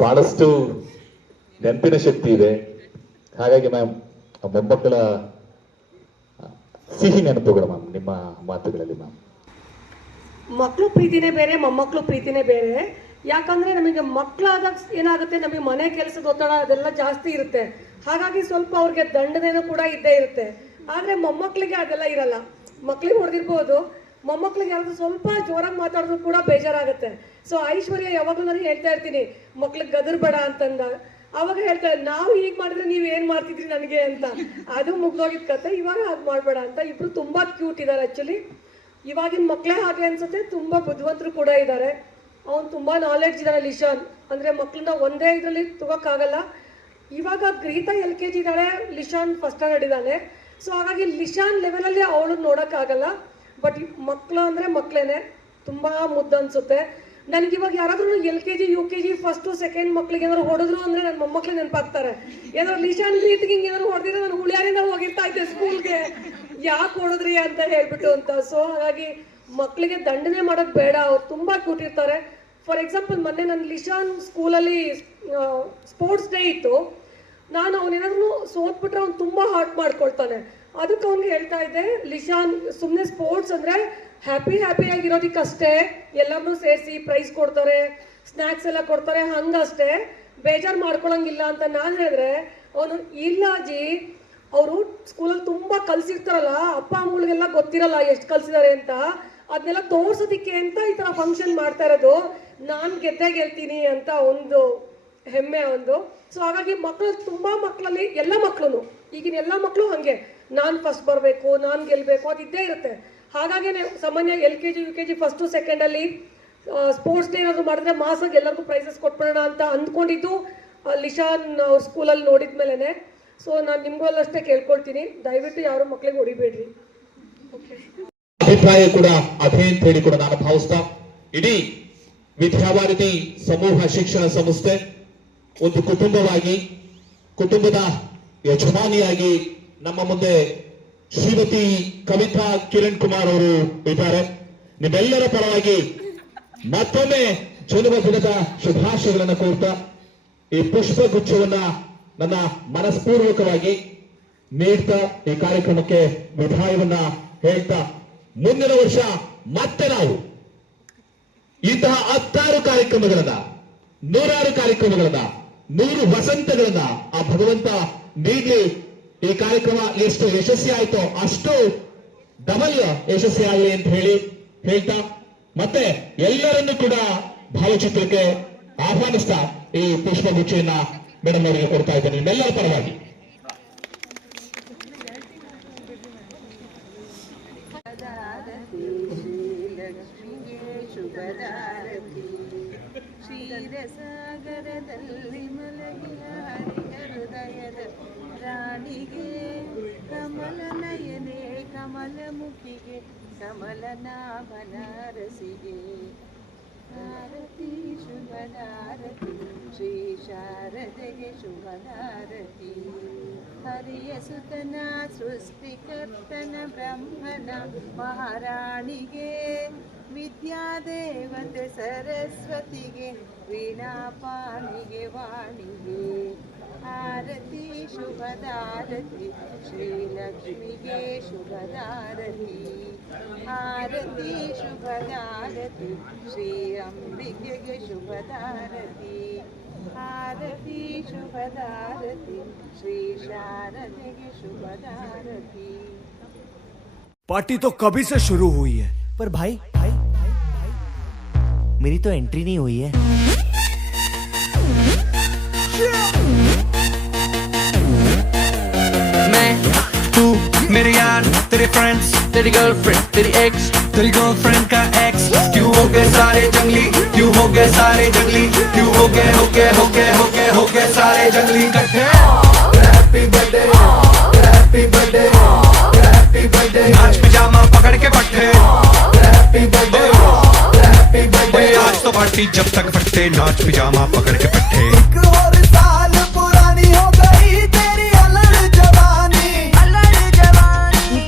ಬಹಳಷ್ಟು ನೆನಪಿನ ಶಕ್ತಿ ಇದೆ. ಹಾಗಾಗಿ ಮ್ಯಾಮ್, ಮೊಮ್ಮಕ್ಕಳ ಸಿಹಿ ನೆನಪುಗಳು ಮ್ಯಾಮ್ ನಿಮ್ಮ ಮಾತುಗಳಲ್ಲಿ. ಮ್ಯಾಮ್, ಮಕ್ಕಳು ಪ್ರೀತಿನೇ ಬೇರೆ, ಮೊಮ್ಮಕ್ಕಳು ಪ್ರೀತಿನೇ ಬೇರೆ. ಯಾಕಂದ್ರೆ ನಮಗೆ ಮಕ್ಕಳಾದಾಗ ಏನಾಗುತ್ತೆ, ನಮಗೆ ಮನೆ ಕೆಲಸದ ಒತ್ತಡ ಅದೆಲ್ಲ ಜಾಸ್ತಿ ಇರುತ್ತೆ. ಹಾಗಾಗಿ ಸ್ವಲ್ಪ ಅವ್ರಿಗೆ ದಂಡನೇನೂ ಕೂಡ ಇದ್ದೇ ಇರುತ್ತೆ. ಆದ್ರೆ ಮೊಮ್ಮಕ್ಕಳಿಗೆ ಅದೆಲ್ಲ ಇರಲ್ಲ. ಮಕ್ಳಿಗೆ ಹೊಡೆದಿರ್ಬೋದು, ಮೊಮ್ಮಕ್ಳಿಗೆ ಯಾರಾದ್ರೂ ಸ್ವಲ್ಪ ಜೋರಾಗಿ ಮಾತಾಡಿದ್ರು ಕೂಡ ಬೇಜಾರಾಗುತ್ತೆ. ಸೊ ಐಶ್ವರ್ಯ ಯಾವಾಗಲೂ ನಾನು ಹೇಳ್ತಾ ಇರ್ತೀನಿ, ಮಕ್ಳಿಗೆ ಗದರ್ಬೇಡ ಅಂತಂದ. ಅವಾಗ ಹೇಳ್ತಾರೆ, ನಾವು ಹೀಗೆ ಮಾಡಿದ್ರೆ ನೀವು ಏನ್ ಮಾಡ್ತಿದ್ರಿ ನನಗೆ ಅಂತ. ಅದು ಮುಗ್ದೋಗಿದ್ ಕತೆ, ಇವಾಗ ಹಾಗೆ ಮಾಡ್ಬೇಡ ಅಂತ. ಇಬ್ರು ತುಂಬಾ ಕ್ಯೂಟ್ ಇದ್ದಾರೆ. ಆಕ್ಚುಲಿ ಇವಾಗಿನ ಮಕ್ಕಳೇ ಹಾಗೆ ಅನ್ಸುತ್ತೆ, ತುಂಬಾ ಬುದ್ಧಿವಂತರು ಕೂಡ ಇದ್ದಾರೆ. ಅವ್ನು ತುಂಬಾ ನಾಲೆಡ್ಜ್ ಇದ್ದಾನೆ ಲಿಶಾನ್. ಅಂದ್ರೆ ಮಕ್ಕಳನ್ನ ಒಂದೇ ಇದರಲ್ಲಿ ತಗೋಕ್ಕಾಗಲ್ಲ. ಇವಾಗ ಗೀತಾ LKG ಇದ್ದಾಳೆ, ಲಿಶಾನ್ ಫಸ್ಟ್ ಸ್ಟ್ಯಾಂಡರ್ಡ್ ಇದ್ದಾನೆ. ಸೊ ಹಾಗಾಗಿ ಲಿಶಾನ್ ಲೆವೆಲಲ್ಲಿ ಅವಳು ನೋಡೋಕ್ಕಾಗಲ್ಲ. ಬಟ್ ಮಕ್ಕಳು ಅಂದರೆ ಮಕ್ಕಳೇನೆ, ತುಂಬ ಮುದ್ದು ಅನಿಸುತ್ತೆ ನನಗೆ. ಇವಾಗ ಯಾರಾದ್ರೂ LKG UKG ಫಸ್ಟು ಸೆಕೆಂಡ್ ಮಕ್ಳಿಗೆ ಏನಾದ್ರು ಹೊಡೆದ್ರು ಅಂದರೆ ನನ್ನ ಮೊಮ್ಮಕ್ಳು ನೆನಪಾಗ್ತಾರೆ. ಏನಾದ್ರು ಲಿಶಾನ್ ಪ್ರೀತಿಗೆ ಹಿಂಗೆ ಏನಾದ್ರು ಹೊಡೆದಿದ್ರೆ ನಾನು ಹುಳಿಯಾರಿಂದ ಹೋಗಿರ್ತಾ ಇದ್ದೆ ಸ್ಕೂಲ್ಗೆ, ಯಾಕೆ ಹೊಡೆದ್ರಿ ಅಂತ ಹೇಳ್ಬಿಟ್ಟು ಅಂತ. ಸೊ ಹಾಗಾಗಿ ಮಕ್ಕಳಿಗೆ ದಂಡನೆ ಮಾಡೋದು ಬೇಡ, ಅವ್ರು ತುಂಬ ಕೂಟಿರ್ತಾರೆ. ಫಾರ್ ಎಕ್ಸಾಂಪಲ್ ಮೊನ್ನೆ ನನ್ನ ಲಿಶಾನ್ ಸ್ಕೂಲಲ್ಲಿ ಸ್ಪೋರ್ಟ್ಸ್ ಡೇ ಇತ್ತು. ನಾನು ಅವನೇನಾದ್ರೂ ಸೋತ್ಬಿಟ್ರೆ ಅವ್ನು ತುಂಬ ಹಾರ್ಟ್ ಮಾಡ್ಕೊಳ್ತಾನೆ. ಅದಕ್ಕೆ ಅವ್ನಿಗೆ ಹೇಳ್ತಾ ಇದ್ದೆ, ಲಿಶಾನ್ ಸುಮ್ಮನೆ ಸ್ಪೋರ್ಟ್ಸ್ ಅಂದರೆ ಹ್ಯಾಪಿಯಾಗಿರೋದಕ್ಕಷ್ಟೇ, ಎಲ್ಲರನ್ನೂ ಸೇರಿಸಿ ಪ್ರೈಸ್ ಕೊಡ್ತಾರೆ, ಸ್ನ್ಯಾಕ್ಸ್ ಎಲ್ಲ ಕೊಡ್ತಾರೆ, ಹಂಗಷ್ಟೇ, ಬೇಜಾರು ಮಾಡ್ಕೊಳಂಗಿಲ್ಲ ಅಂತ ನಾನು ಹೇಳಿದ್ರೆ ಅವನು, ಇಲ್ಲ ಅಜ್ಜಿ, ಅವರು ಸ್ಕೂಲಲ್ಲಿ ತುಂಬ ಕಲಿಸಿರ್ತಾರಲ್ಲ, ಅಪ್ಪ ಅಮ್ಮಗಳಿಗೆಲ್ಲ ಗೊತ್ತಿರಲ್ಲ ಎಷ್ಟು ಕಲಿಸಿದ್ದಾರೆ ಅಂತ, ಅದನ್ನೆಲ್ಲ ತೋರ್ಸೋದಿಕ್ಕೆ ಅಂತ ಈ ಥರ ಫಂಕ್ಷನ್ ಮಾಡ್ತಾ ಇರೋದು, ನಾನು ಗೆಲ್ತೀನಿ ಅಂತ ಒಂದು ಹೆಮ್ಮೆ ಒಂದು. ಸೊ ಹಾಗಾಗಿ ಮಕ್ಕಳು, ತುಂಬ ಮಕ್ಕಳಲ್ಲಿ, ಎಲ್ಲ ಮಕ್ಕಳು, ಈಗಿನ ಎಲ್ಲ ಮಕ್ಕಳು ಹಾಗೆ, ನಾನು ಫಸ್ಟ್ ಬರಬೇಕು, ನಾನು ಗೆಲ್ಲಬೇಕು, ಅದು ಇದ್ದೇ ಇರುತ್ತೆ. ಹಾಗಾಗಿ ಸಾಮಾನ್ಯ LKG UKG ಫಸ್ಟು ಸೆಕೆಂಡಲ್ಲಿ ಸ್ಪೋರ್ಟ್ಸ್ ಡೇ ಏನಾದರೂ ಮಾಡಿದ್ರೆ ಮಾಸಾಗಿ ಎಲ್ಲರಿಗೂ ಪ್ರೈಸಸ್ ಕೊಟ್ಬಿಡೋಣ ಅಂತ ಅಂದ್ಕೊಂಡಿದ್ದು ಲಿಶಾನ್ ಅವ್ರ ಸ್ಕೂಲಲ್ಲಿ ನೋಡಿದ ಮೇಲೇ. ಸೊ ನಾನು ನಿಮಗೂ ಅಷ್ಟೇ ಕೇಳ್ಕೊಳ್ತೀನಿ, ದಯವಿಟ್ಟು ಯಾರು ಮಕ್ಕಳಿಗೆ ಹೊಡಿಬೇಡ್ರಿ. ಅಭಿಪ್ರಾಯ ಕೂಡ ಅದೇ ಅಂತ ಹೇಳಿ ಕೂಡ ನಾನು ಭಾವಿಸ್ತಾ, ಇಡೀ ವಿದ್ಯಾವಾರಿಧಿ ಸಮೂಹ ಶಿಕ್ಷಣ ಸಂಸ್ಥೆ ಒಂದು ಕುಟುಂಬವಾಗಿ, ಕುಟುಂಬದ ಯಜಮಾನಿಯಾಗಿ ನಮ್ಮ ಮುಂದೆ ಶ್ರೀಮತಿ ಕವಿತಾ ಕಿರಣ್ ಕುಮಾರ್ ಅವರು ಇದ್ದಾರೆ. ನಿಮ್ಮೆಲ್ಲರ ಪರವಾಗಿ ಮತ್ತೊಮ್ಮೆ ಜನ್ಮದಿನದ ಶುಭಾಶಯಗಳನ್ನು ಕೋರ್ತಾ ಈ ಪುಷ್ಪಗುಚ್ಛವನ್ನ ನನ್ನ ಮನಸ್ಪೂರ್ವಕವಾಗಿ ನೀಡ್ತಾ ಈ ಕಾರ್ಯಕ್ರಮಕ್ಕೆ ವಿದಾಯವನ್ನ ಹೇಳ್ತಾ, ಮುಂದಿನ ವರ್ಷ ಮತ್ತೆ ನಾವು ಇಂತಹ 10 ಕಾರ್ಯಕ್ರಮಗಳನ್ನ, 100 ಕಾರ್ಯಕ್ರಮಗಳನ್ನ, 100 ವಸಂತಗಳನ್ನ ಆ ಭಗವಂತ ನೀಡ್ಲಿ. ಈ ಕಾರ್ಯಕ್ರಮ ಎಷ್ಟು ಯಶಸ್ವಿ ಆಯ್ತೋ ಅಷ್ಟು ಡಬಲ್ ಯಶಸ್ವಿ ಆಗಲಿ ಅಂತ ಹೇಳ್ತಾ ಮತ್ತೆ ಎಲ್ಲರನ್ನೂ ಕೂಡ ಭಾವಚಿತ್ರಕ್ಕೆ ಆಹ್ವಾನಿಸ್ತಾ ಈ ಪುಷ್ಪಗುಚ್ಛೆಯನ್ನ ಮೇಡಮ್ ಅವರಿಗೆ ಕೊಡ್ತಾ ಇದ್ದೇನೆ ನಿಮ್ಮೆಲ್ಲರ ಪರವಾಗಿ. ಕ್ಷೀರಸಾಗರದಲ್ಲಿ ಮಲಗಿದ ಹೃದಯದ ರಾಣಿಗೆ, ಕಮಲ ನಯನೆ ಕಮಲ ಮುಖಿಗೆ, ಕಮಲನಾಭನ ರಸಿಗೆ ಆರತಿ ಶುಭದಾರತಿ, ಶ್ರೀ ಶಾರದೆಗೆ ಶುಭದಾರತಿ. ಹರಿಯ ಸುತನ ಸೃಷ್ಟಿಕರ್ತನ ಬ್ರಹ್ಮನ ಮಹಾರಾಣಿಗೆ, ವಿದ್ಯಾದೇವತೆ ಸರಸ್ವತಿಗೆ, ವೀಣಾಪಾಣಿಗೆ ವಾಣಿಗೆ ಆರತಿ ಶುಭದಾರತಿ, ಶ್ರೀಲಕ್ಷ್ಮಿಗೆ ಶುಭದಾರತಿ. ಆರತಿ ಶುಭದಾರತಿ, ಶ್ರೀ ಅಂಬಿಕೆಗೆ ಶುಭದಾರತಿ. ಆರತಿ ಶುಭದಾರತಿ, ಶ್ರೀ ಶಾರದೆಗೆ ಶುಭದಾರತಿ. पार्टी तो कभी से शुरू हुई है, पर भाई मेरी तो एंट्री नहीं हुई है. मैं, तू, मेरे यार, तेरे फ्रेंड्स, तेरी गर्लफ्रेंड, तेरी एक्स, तेरी गर्लफ्रेंड का एक्स, क्यों हो गए सारे जंगली, क्यों हो गए सारे जंगली, क्यों हो गए सारे जंगली इकट्ठे. Happy birthday, happy birthday, happy birthday. नाच पिजामा पकड़ के पट्टे. Happy birthday, happy birthday. आज तो पार्टी जब तक फटते, नाच पिजामा पकड़ के पट्टे. एक और साल पुरानी हो गई तेरी अलग जवानी,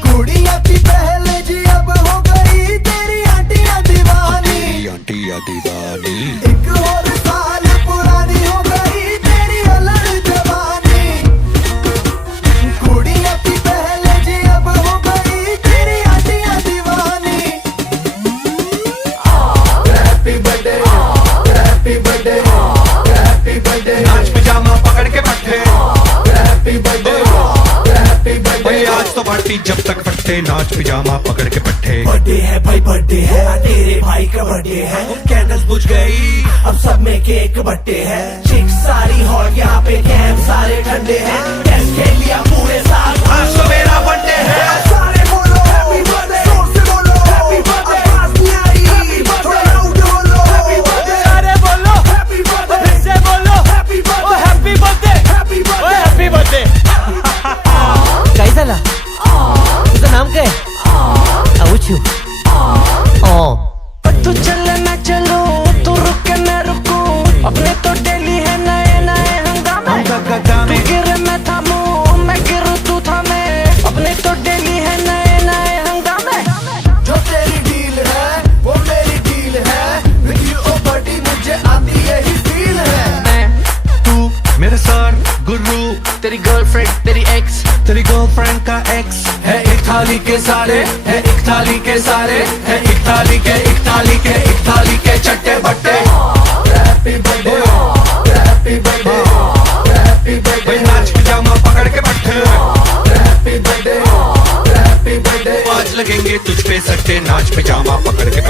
कुड़िया थी पहले जी अब हो गई तेरी आंटियां दीवानी. आंटियां दीवानी. एक और साल पुरानी हो गई तेरी अलग जवानी, कुड़िया थी पहले जी अब हो गई तेरी आंटियां दीवानी. Happy birthday, happy birthday, happy birthday. नाच पिजामा पकड़ के बैठे. Happy birthday, happy birthday. आज तो पार्टी जब तक फटते, नाच पिजामा पकड़ के बैठे. बर्थडे है भाई, बर्थडे है, तेरे भाई का बर्थडे है. कैंडल्स बुझ गई, अब सब में केक बट्टे है. चिक्स सारी हॉट, यहाँ पे कैंप सारे ठंडे हैं. टेस्ट खेल लिया पूरे साल, आज तो मेरा बर्थडे है. सारे बोलो हैप्पी बर्थडे, जोर से बोलो हैप्पी बर्थडे. आवाज नहीं आई, हैप्पी बर्थडे, लाउड बोलो हैप्पी बर्थडे. सारे बोलो हैप्पी बर्थडे, फिर से बोलो happy birthday, happy birthday, happy birthday, happy birthday. काय झाला? तुझं नाम काय? आऊचू. तू चले मैं चलूं, तू रुके मैं रुकूं, अपने तो डेली है नए नए हंगामे. तू गिरे मैं थामूं, मैं गिरूं तू थामे, अपने तो डेली है नए नए हंगामे. जो तेरी डील है वो मेरी डील है, विद यू ओ बडी मुझे आती यही फील है. मैं, तू, मेरे सर, गुरु, तेरी गर्लफ्रेंड, तेरी एक्स, तेरी गर्लफ्रेंड का एक्स. है एक थाली के सारे, है एक थाली के सारे, है एक थाली के, एक थाली के, एक थाली के चट्टे बट्टे. Happy birthday, happy birthday, happy birthday. नाच पिजामा पकड़ के बैठे. Happy birthday, happy birthday. आज लगेंगे तुझ पे सट्टे, नाच पिजामा पकड़ के